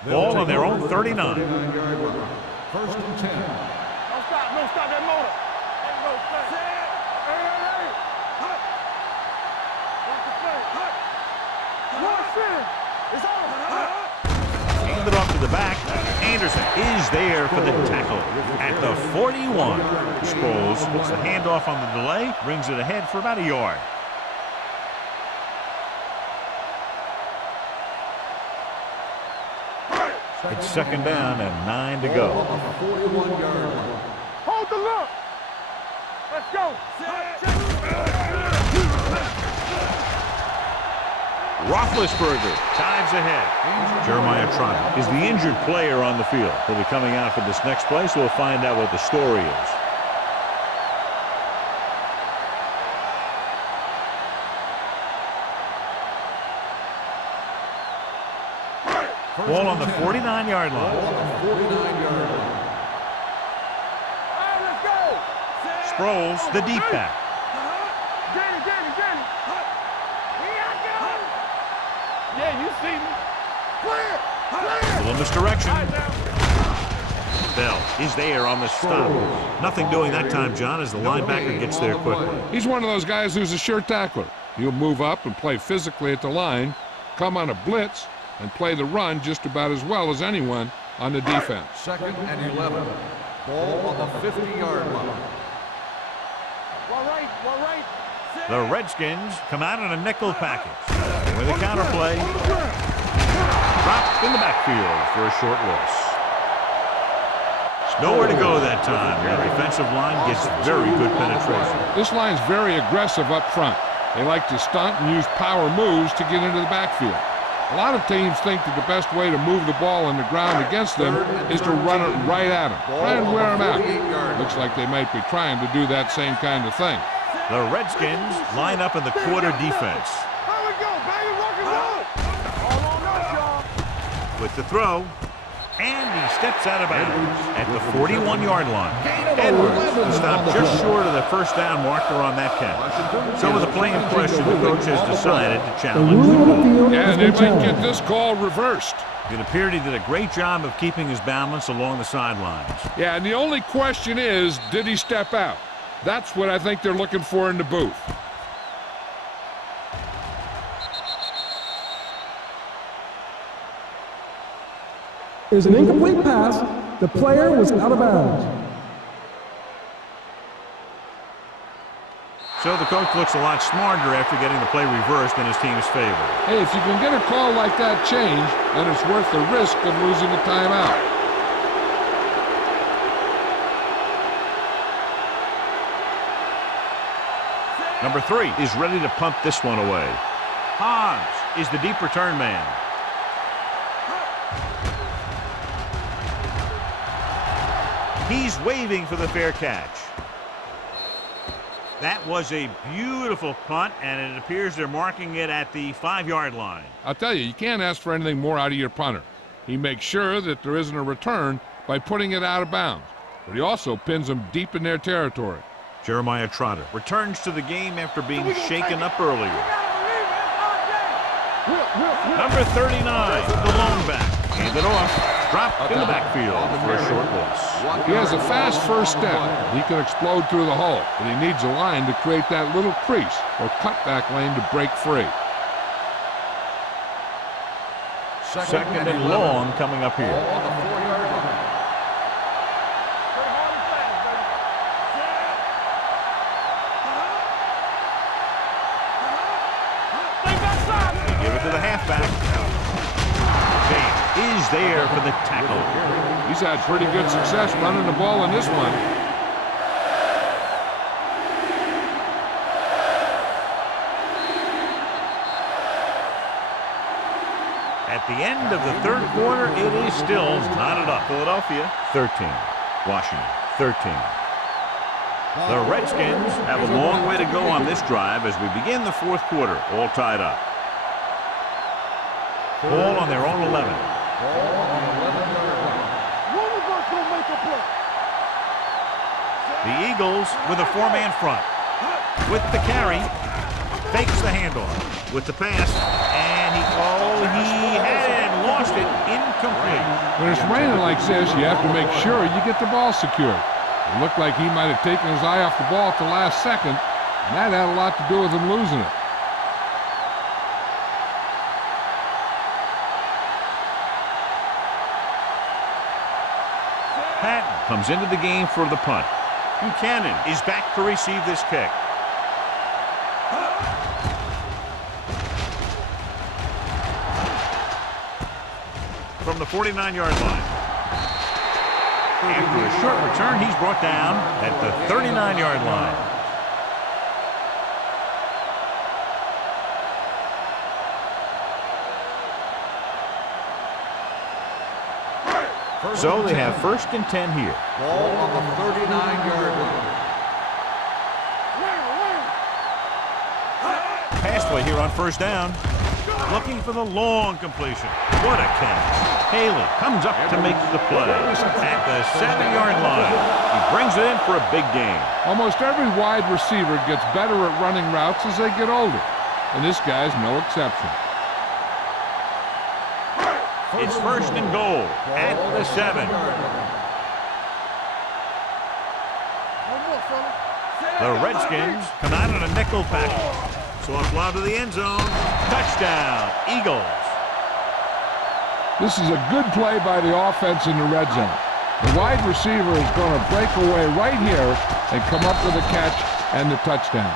Ball on their own 39. 39-yard line. First and 10. Don't stop that motor. Ain't no thing. Hey. Watch the play. Watch it. It's over. Handed off to the back. Anderson is there for the tackle at the 41. Sproles puts the handoff on the delay, brings it ahead for about a yard. It's 2nd down and 9 to go. On the 41-yard line. Hold the look. Let's go. Roethlisberger dives ahead. Jeremiah Trotter is the injured player on the field. He'll be coming out for this next play, so we'll find out what the story is. Ball on the 49-yard line. Sproles, the deep back. Yeah, you see me. Clear! A little misdirection. Bell is there on the stop. Nothing doing that time, John, as the linebacker gets there quickly. He's one of those guys who's a sure tackler. He'll move up and play physically at the line, come on a blitz, and play the run just about as well as anyone on the defense. 2nd and 11. Ball on the 50-yard line. All right. The Redskins come out in a nickel package. With a counter play. Dropped in the backfield for a short loss. Nowhere to go that time. The defensive line gets very good penetration. This line's very aggressive up front. They like to stunt and use power moves to get into the backfield. A lot of teams think that the best way to move the ball on the ground against them is to run it right at them. Try and wear them out. Looks like they might be trying to do that same kind of thing. The Redskins line up in the quarter defense. How we go, baby? Rock and roll. All on us, y'all. With the throw. And he steps out of bounds at the 41-yard line. Edwards stopped just short of the first down marker on that catch. So with the play in question, the coach has decided to challenge the call. Yeah, they might get this call reversed. It appeared he did a great job of keeping his balance along the sidelines. Yeah, and the only question is, did he step out? That's what I think they're looking for in the booth. Is an incomplete pass. The player was out of bounds. So the coach looks a lot smarter after getting the play reversed in his team's favor. Hey, if you can get a call like that changed, then it's worth the risk of losing a timeout. Number 3 is ready to punt this one away. Hans is the deep return man. He's waving for the fair catch. That was a beautiful punt, and it appears they're marking it at the 5-yard line. I'll tell you, you can't ask for anything more out of your punter. He makes sure that there isn't a return by putting it out of bounds, but he also pins them deep in their territory. Jeremiah Trotter returns to the game after being shaken up earlier. Number 39, the lone back. Hand it off. Dropped in the backfield for a short loss. He has a fast first step. He can explode through the hole, but he needs a line to create that little crease or cutback lane to break free. 2nd and long coming up here. On the 4-yard line. They give it to the halfback. Is there for the tackle. He's had pretty good success running the ball in this one. At the end of the 3rd quarter, it is still knotted up. Philadelphia 13, Washington 13. The Redskins have a long way to go on this drive as we begin the 4th quarter, all tied up. Ball on their own 11. The Eagles with a 4-man front. With the carry, fakes the handoff. With the pass, and he had it and lost it, incomplete. When it's raining like this, you have to make sure you get the ball secured. It looked like he might have taken his eye off the ball at the last second, and that had a lot to do with him losing it. Comes into the game for the punt. Buchanan is back to receive this kick. From the 49-yard line. After a short return, he's brought down at the 39-yard line. So they have 1st and 10 here. Ball on the 39-yard line. Pass play here on 1st down. Looking for the long completion. What a catch. Haley comes up to make the play. At the 7-yard line. He brings it in for a big gain. Almost every wide receiver gets better at running routes as they get older, and this guy's no exception. It's 1st and goal at the 7. The Redskins come out in a nickel package. So a fly to the end zone. Touchdown, Eagles. This is a good play by the offense in the red zone. The wide receiver is going to break away right here and come up with a catch and the touchdown.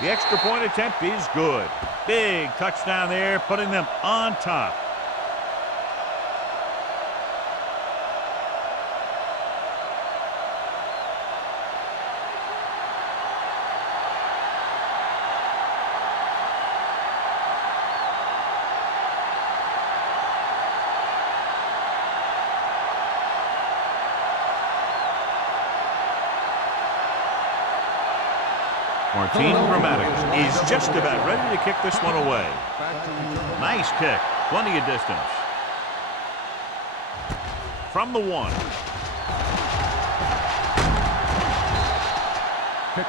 The extra point attempt is good. Big touchdown there, putting them on top. Martin Gramaticus is just about ready to kick this one away. Nice kick. Plenty of distance. From the 1.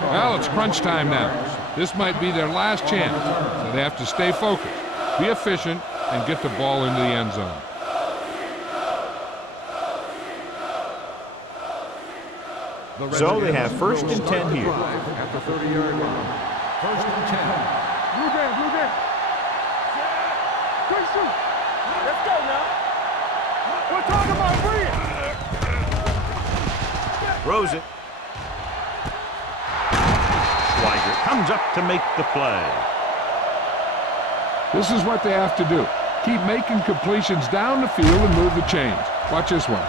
Well, it's crunch time now. This might be their last chance, so they have to stay focused, be efficient, and get the ball into the end zone. So they have 1st and 10 here. At the 30-yard line. 1st and 10. Blue game. Quick shoot. Let's go now. We're talking about bring it. Throws it. Schweiger comes up to make the play. This is what they have to do. Keep making completions down the field and move the chains. Watch this one.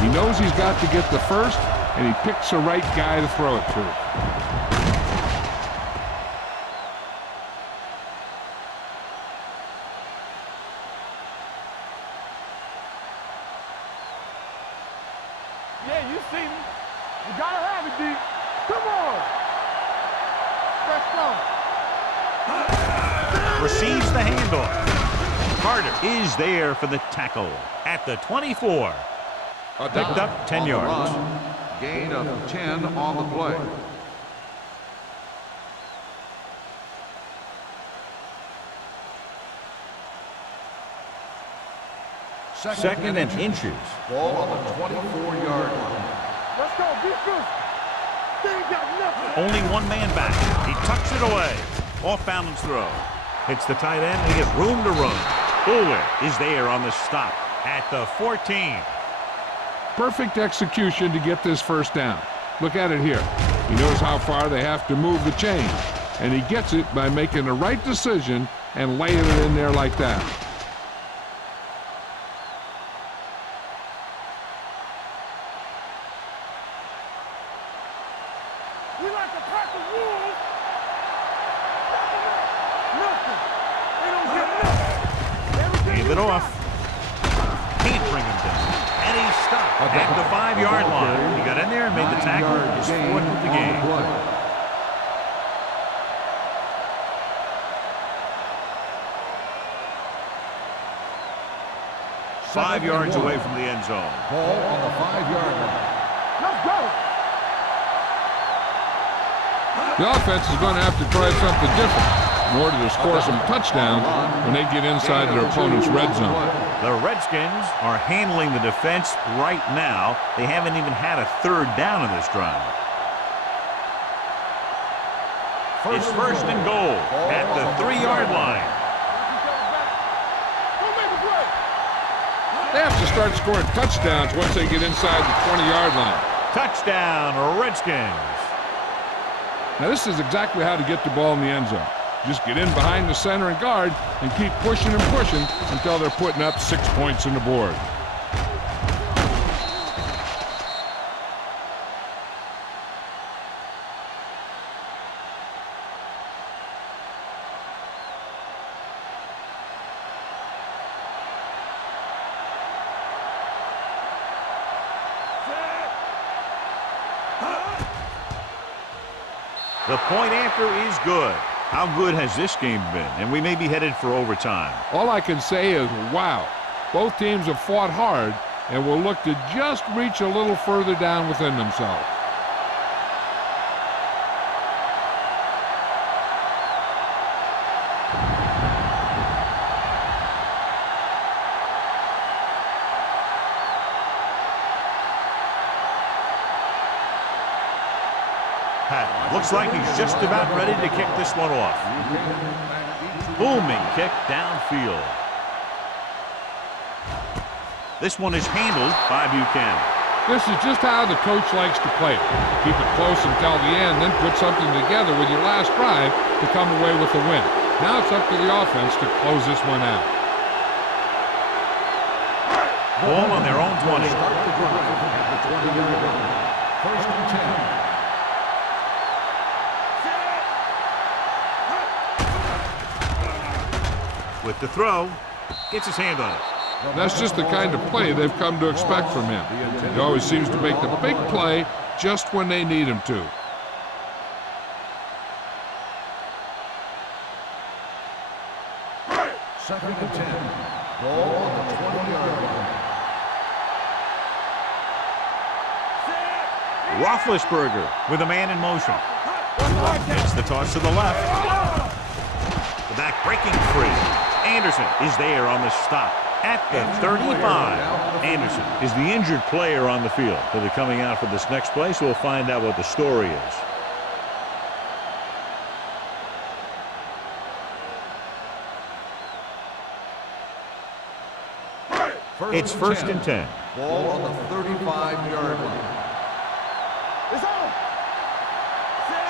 He knows he's got to get the first, and he picks the right guy to throw it to. Yeah, you see me. You gotta have it, D. Come on. Let's go. Receives the handoff. Carter is there for the tackle at the 24. Picked up 10 yards. Gain of 10 on the play. Second and inches. Ball on the 24-yard line. Let's go. Be good. They ain't got nothing. Only one man back. He tucks it away. Off balance throw. Hits the tight end and he has room to run. Fuller is there on the stop at the 14. Perfect execution to get this first down. Look at it here. He knows how far they have to move the chain, and he gets it by making the right decision and laying it in there like that. We like to pack the wolves. Nothing. They don't get nothing. Everything Hand it off. Can't bring him down. And he stopped at the 5-yard line. He got in there and made the tackle. His 4th of the game. 5 yards away from the end zone. Ball on the 5-yard line. Let's go. The offense is going to have to try something different in order to score some touchdowns when they get inside their opponent's red zone. The Redskins are handling the defense right now. They haven't even had a 3rd down in this drive. It's first and goal at the 3-yard line. They have to start scoring touchdowns once they get inside the 20-yard line. Touchdown, Redskins. Now, this is exactly how to get the ball in the end zone. Just get in behind the center and guard and keep pushing and pushing until they're putting up 6 points on the board. The point after is good. How good has this game been? And we may be headed for overtime. All I can say is, wow. Both teams have fought hard and will look to just reach a little further down within themselves. Looks like he's just about ready to kick this one off. Booming kick downfield. This one is handled by Buchanan. This is just how the coach likes to play it. Keep it close until the end, then put something together with your last drive to come away with the win. Now it's up to the offense to close this one out. Ball on their own 20. First and 10. With the throw, gets his hand on it. That's just the kind of play they've come to expect from him. He always seems to make the big play just when they need him to. Second and 10. Ball on the 20-yard line. Roethlisberger with a man in motion. It's the toss to the left. The back breaking free. Anderson is there on the stop at the 35. Anderson is the injured player on the field. They'll be coming out for this next play, so we'll find out what the story is. It's first and 10. Ball on the 35-yard line. It's on.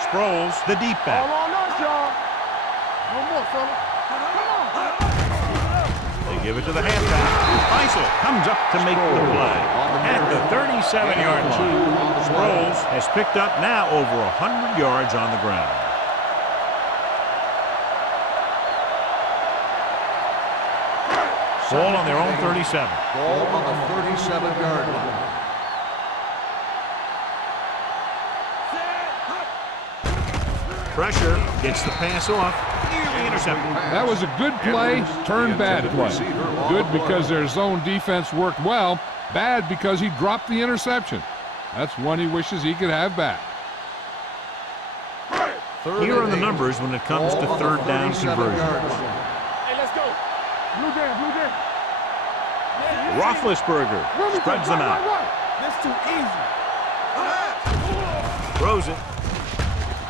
Sproles, the deep back. All on us, y'all. No more, fella. They give it to the halfback. Faisal comes up to make the play at the 37-yard line. Sproles has picked up now over 100 yards on the ground. Ball on their own 37. Ball on the 37-yard line. Pressure gets the pass off. Nearly intercepted. That was a good play, turned bad play. Good because their zone defense worked well. Bad because he dropped the interception. That's one he wishes he could have back. Here are the numbers when it comes to third down conversions. Hey, let's go. Blue game. Roethlisberger spreads them out. That's too easy. Throws it.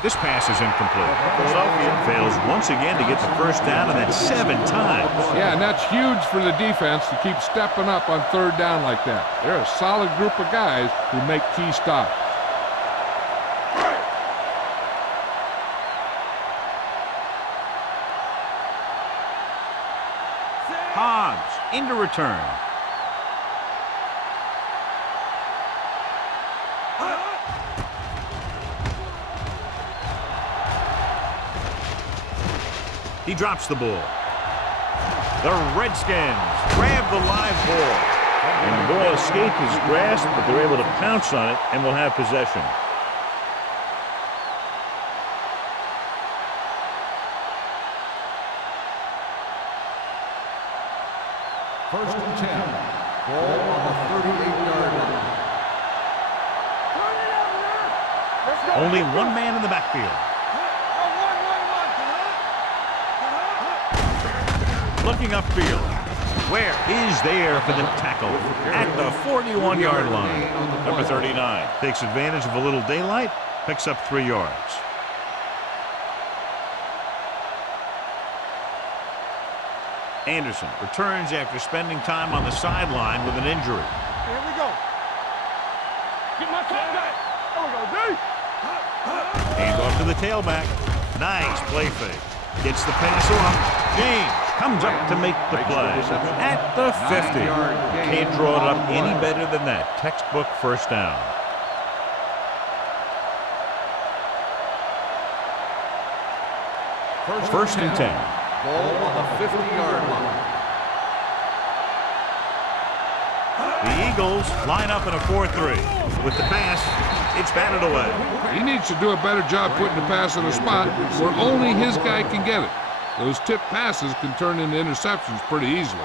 This pass is incomplete. Philadelphia fails once again to get the first down, and that's 7 times. Yeah, and that's huge for the defense to keep stepping up on third down like that. They're a solid group of guys who make key stops. Hobbs into return. He drops the ball. The Redskins grab the live ball. And the ball escaped his grasp, but they're able to pounce on it and will have possession. First and 10. Ball on the 38-yard line. Only one man in the backfield. Looking upfield. Where is there for the tackle? At the 41-yard line. Number 39 takes advantage of a little daylight, picks up 3 yards. Anderson returns after spending time on the sideline with an injury. Here we go. Get my top back. There we go, D. Hands off to the tailback. Nice play fake. Gets the pass off. James comes up to make the play at the 50. Can't draw it up any better than that. Textbook first down. First and 10. Ball on the 50-yard line. The Eagles line up in a 4-3. With the pass, it's batted away. He needs to do a better job putting the pass in a spot where only his guy can get it. Those tip passes can turn into interceptions pretty easily.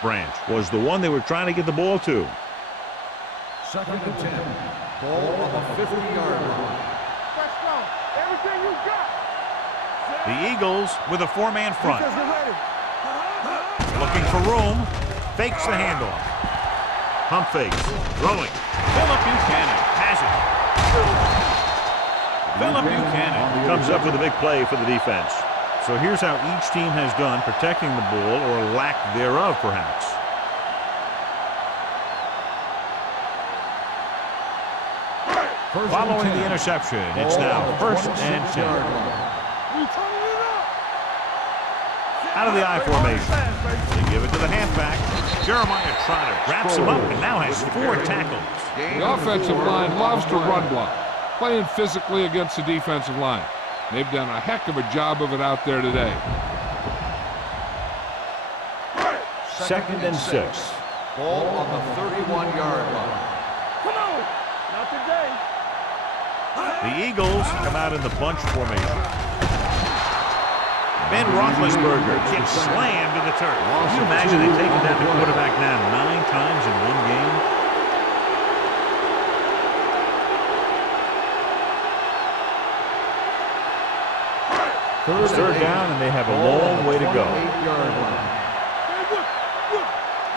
Branch was the one they were trying to get the ball to. Second and 10. Ball on the 50-yard line. Touchdown. Everything you got. The Eagles with a four-man front. Defense, get ready. Looking for room. Fakes the handoff. Pump fakes. Throwing. Phillip Buchanan has it. Phillip Buchanan comes up with a big play for the defense. So here's how each team has done protecting the ball, or lack thereof, perhaps. Following the interception, it's now first and 10. We turning it up. Out of the I formation. They give it to the halfback. Jeremiah Trotter wraps him up and now has 4 tackles. The offensive line loves to run block, playing physically against the defensive line. They've done a heck of a job of it out there today. Second and 6. Ball on the 31-yard line. Come on. Not today. The Eagles come out in the bunch formation. Ben Roethlisberger gets slammed to the turf. Can you imagine they've taken down the quarterback now 9 times in one game? Third down, and they have a long way to go.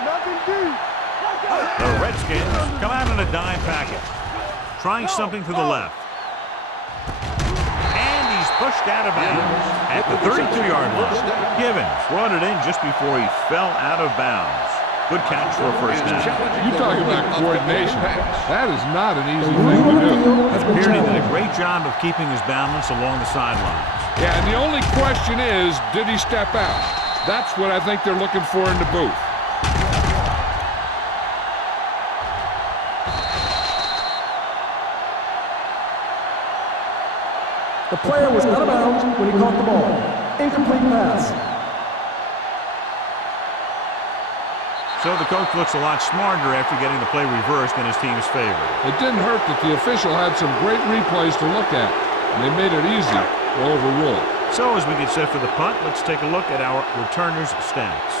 Nothing deep. The Redskins come out in a dime package, trying something to the left. And he's pushed out of bounds at the 32-yard line. Givens brought it in just before he fell out of bounds. Good catch for a first down. You talk about coordination. That is not an easy thing to do. Peardy did a great job of keeping his balance along the sidelines. Yeah, and the only question is, did he step out? That's what I think they're looking for in the booth. The player was out of bounds when he caught the ball. Incomplete pass. So the coach looks a lot smarter after getting the play reversed in his team's favor. It didn't hurt that the official had some great replays to look at, and they made it easy to overrule. So as we get set for the punt, let's take a look at our returners' stats.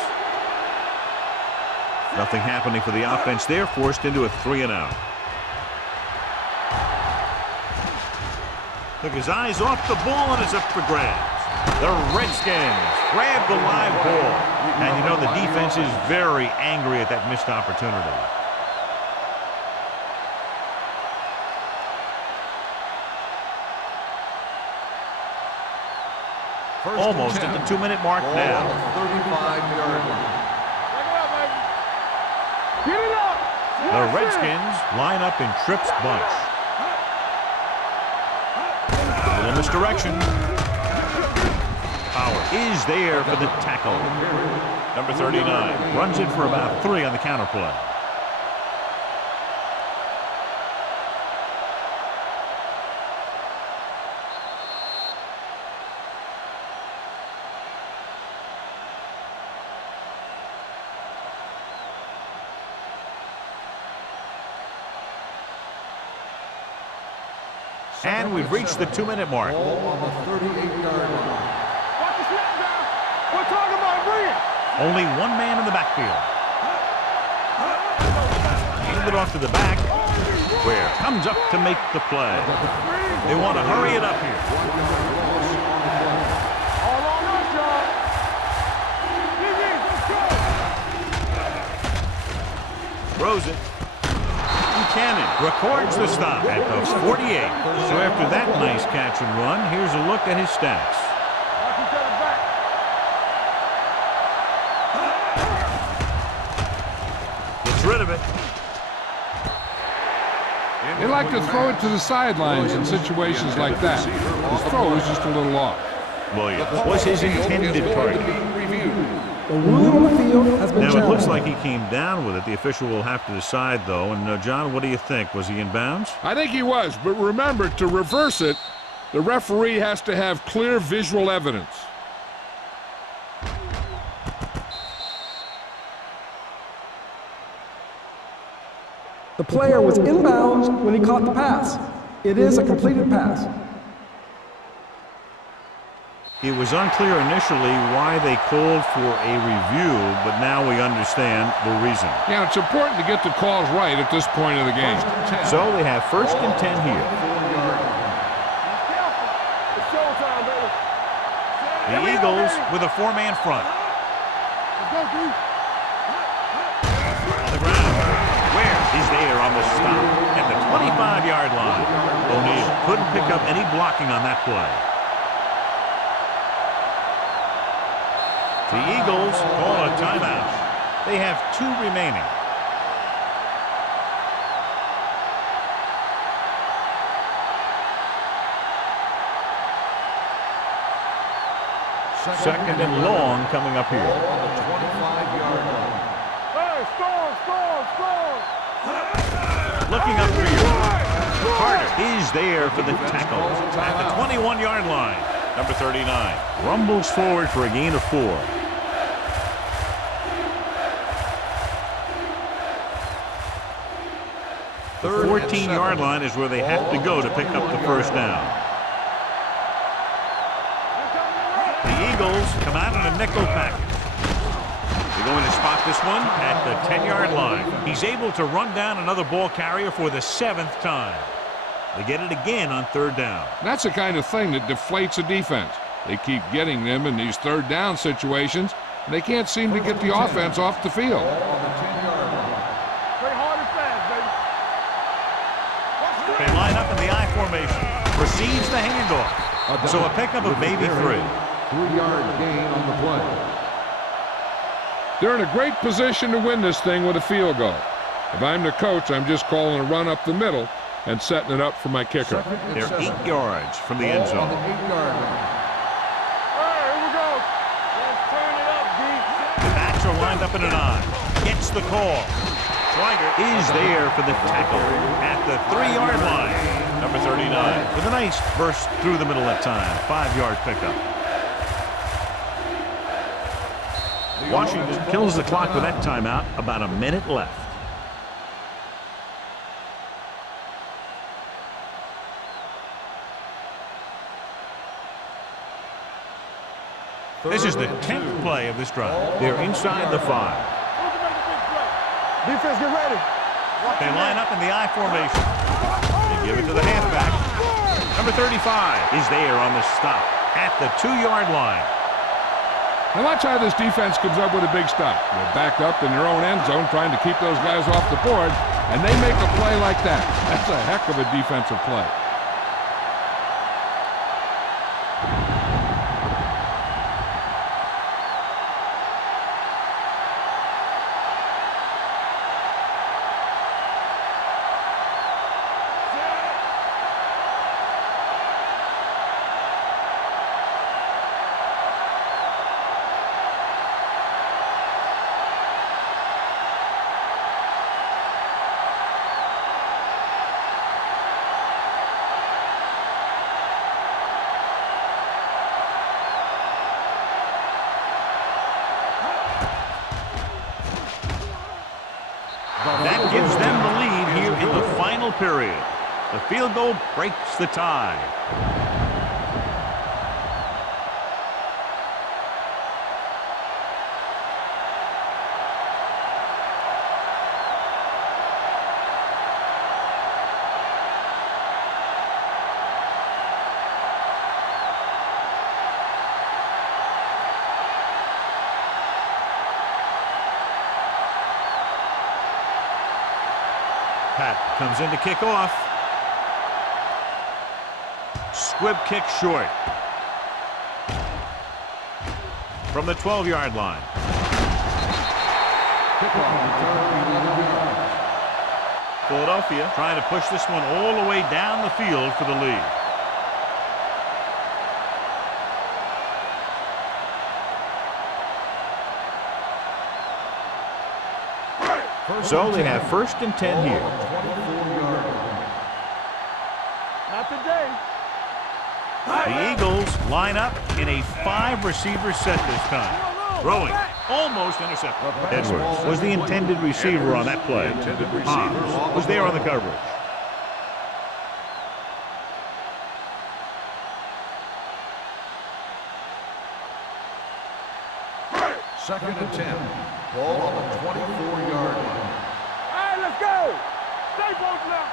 Nothing happening for the offense there, forced into a 3-and-out. Took his eyes off the ball and is up for grabs. The Redskins grab the live ball. And you know the defense is very angry at that missed opportunity. Almost at the 2-minute mark now. 35-yard line. Get it up. The Redskins line up in Tripp's bunch. A little misdirection. Power is there for the tackle. Number 39 runs it for about 3 on the counter play. And we've reached the 2-minute mark. Ball on the 38-yard line. Watch the snap down. We're talking about bring it. Only one man in the backfield. Hand it off to the back. Where comes up to make the play. They want to hurry it up here. All on us, y'all. Let's go. Throws it. Buchanan records the stop at the 48. So after that nice catch and run, here's a look at his stats. Watch each other back. They like to throw it to the sidelines in situations like that. His throw was just a little off. Williams was his intended target. The ruling on the field has been Now, it challenged. looks like he came down with it. The official will have to decide, though. And, John, what do you think? Was he in bounds? I think he was, but remember, to reverse it, the referee has to have clear visual evidence. The player was inbounds when he caught the pass. It is a completed pass. It was unclear initially why they called for a review, but now we understand the reason. Yeah, it's important to get the calls right at this point of the game. So they have 1st and 10 here. It's showtime, baby. The Eagles with a 4-man front. Let's go, D. On the ground. Where? He's there on the stop at the 25-yard line. O'Neal couldn't pick up any blocking on that play. The Eagles call a timeout. They have 2 remaining. Second and long coming up here. On the 25-yard line. Hey, score. Looking up for you. Carter is there for the tackle at the 21-yard line. Number 39 rumbles forward for a gain of 4. The 14-yard line is where they have to go to pick up the first down. The Eagles come out in a nickel package. They're going to spot this one at the 10-yard line. He's able to run down another ball carrier for the 7th time. They get it again on 3rd down. That's the kind of thing that deflates a defense. They keep getting them in these 3rd down situations, and they can't seem to get the offense off the field. Play hard and fast, baby. They line up in the I formation. Proceeds the handoff. So a pickup of maybe 3. 3-yard gain on the play. They're in a great position to win this thing with a field goal. If I'm the coach, I'm just calling a run up the middle and setting it up for my kicker. They're 8 yards from the end zone. On the 8-yard line. Hey, here we go. Let's turn it up, D. The backs are lined up in an I. Gets the call. Schweiger is there for the tackle at the 3-yard line. Number 39 with a nice burst through the middle that time. 5-yard pickup. Washington kills the clock with that timeout. About a minute left. This is the 10th play of this drive. They're inside the 5. Who's gonna make a big play? Defense, get ready. They line up in the I formation. They give it to the halfback. Number 35 is there on the stop at the 2-yard line. Now watch how this defense comes up with a big stop. They're backed up in their own end zone trying to keep those guys off the board, and they make a play like that. That's a heck of a defensive play. That gives them the lead here in the final period. The field goal breaks the tie. Pat comes in to kick off. Squib kick short. From the 12-yard line. Philadelphia trying to push this one all the way down the field for the lead. So they have 1st and 10 here. Not today. The Eagles line up in a 5-receiver set this time. Throwing, almost intercepted. Edwards was the intended receiver on that play. Hobbs was there on the coverage. Second and 10. Ball on the 24-yard line. All right, let's go. Stay both now.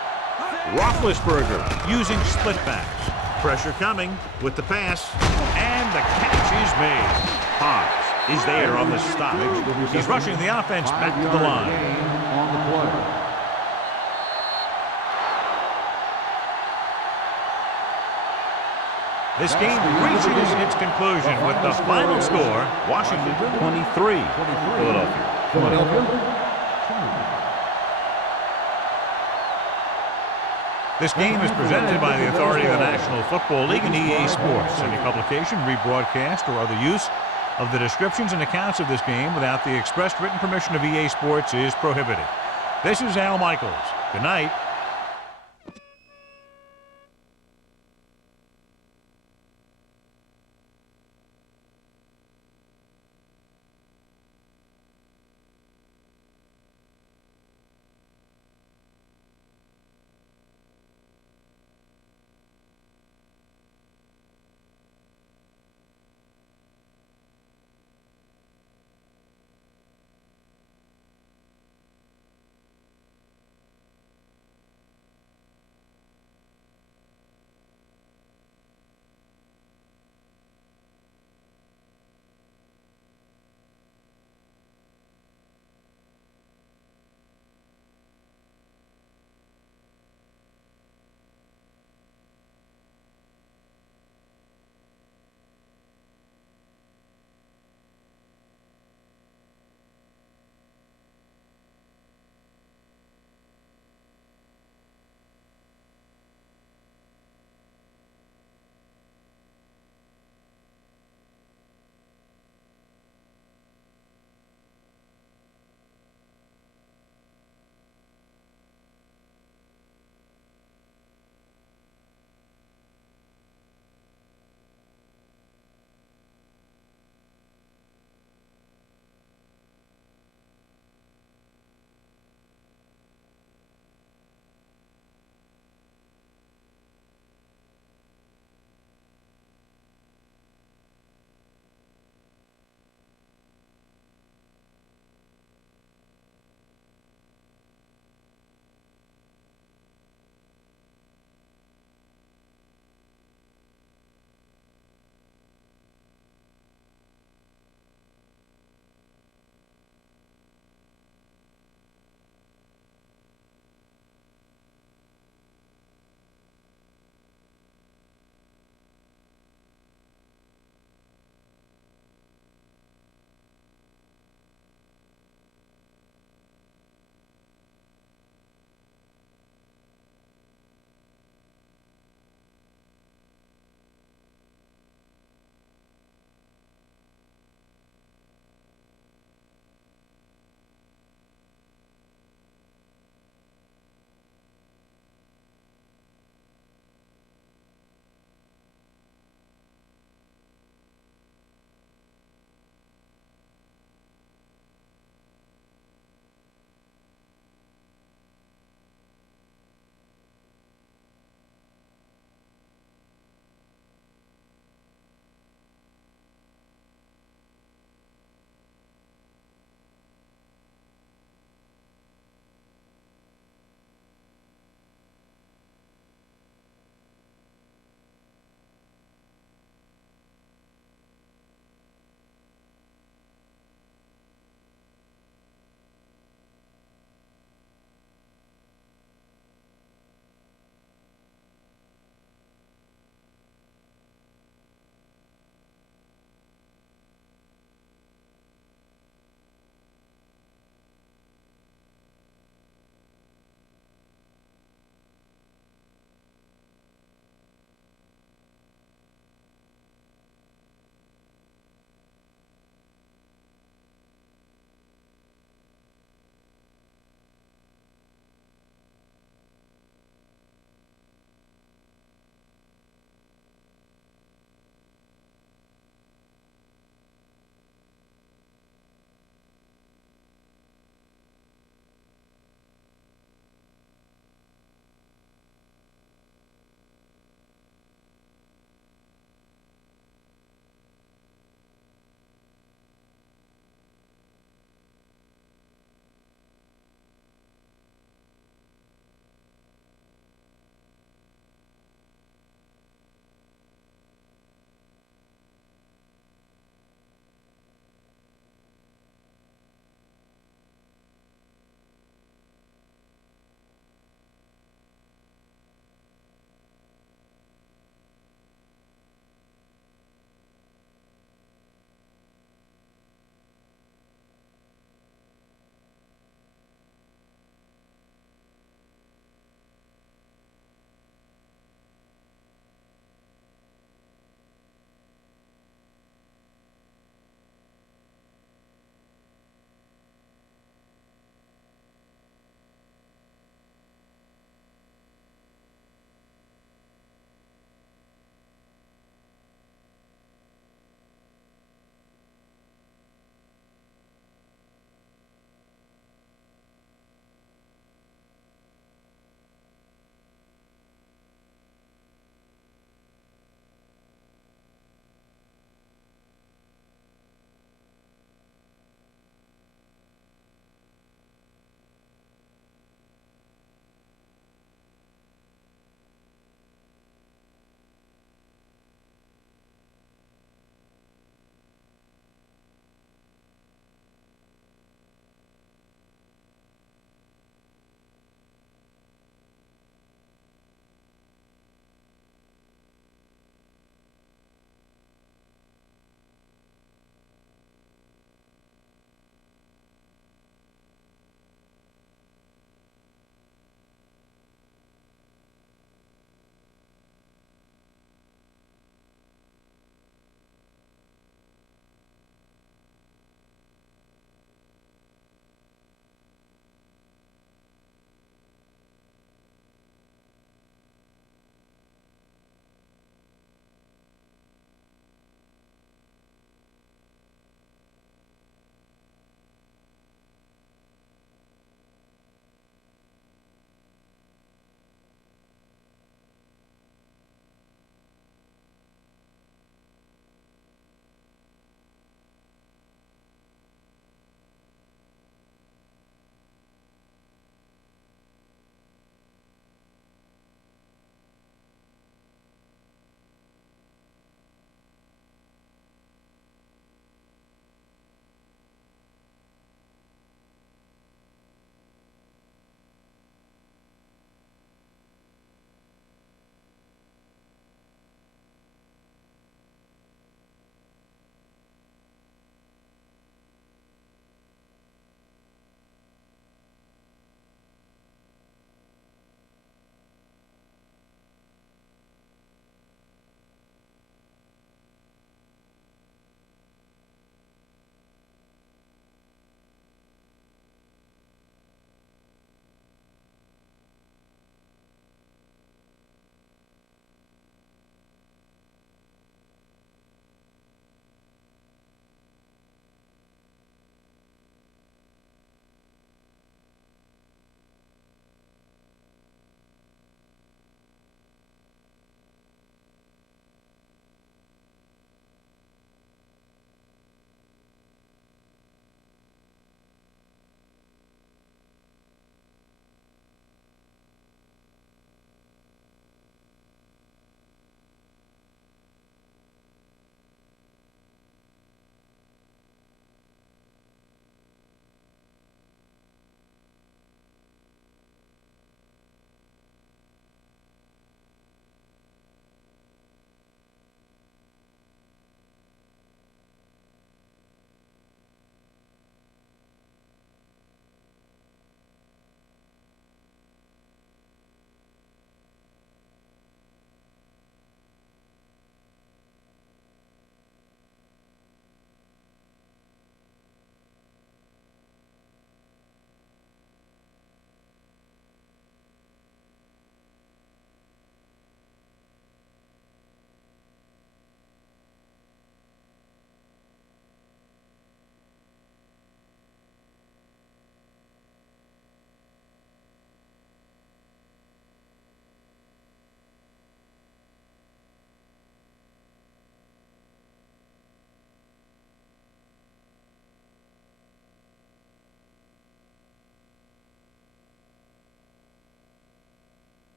Roethlisberger using split backs. Pressure coming with the pass, and the catch is made. Hobbs is there on the stop. He's rushing the offense back to the line. On the play. This game reaches its conclusion with the final score, Washington 23, Philadelphia. This game is presented by the authority of the National Football League and EA Sports. Any publication, rebroadcast, or other use of the descriptions and accounts of this game without the expressed written permission of EA Sports is prohibited. This is Al Michaels. Good night.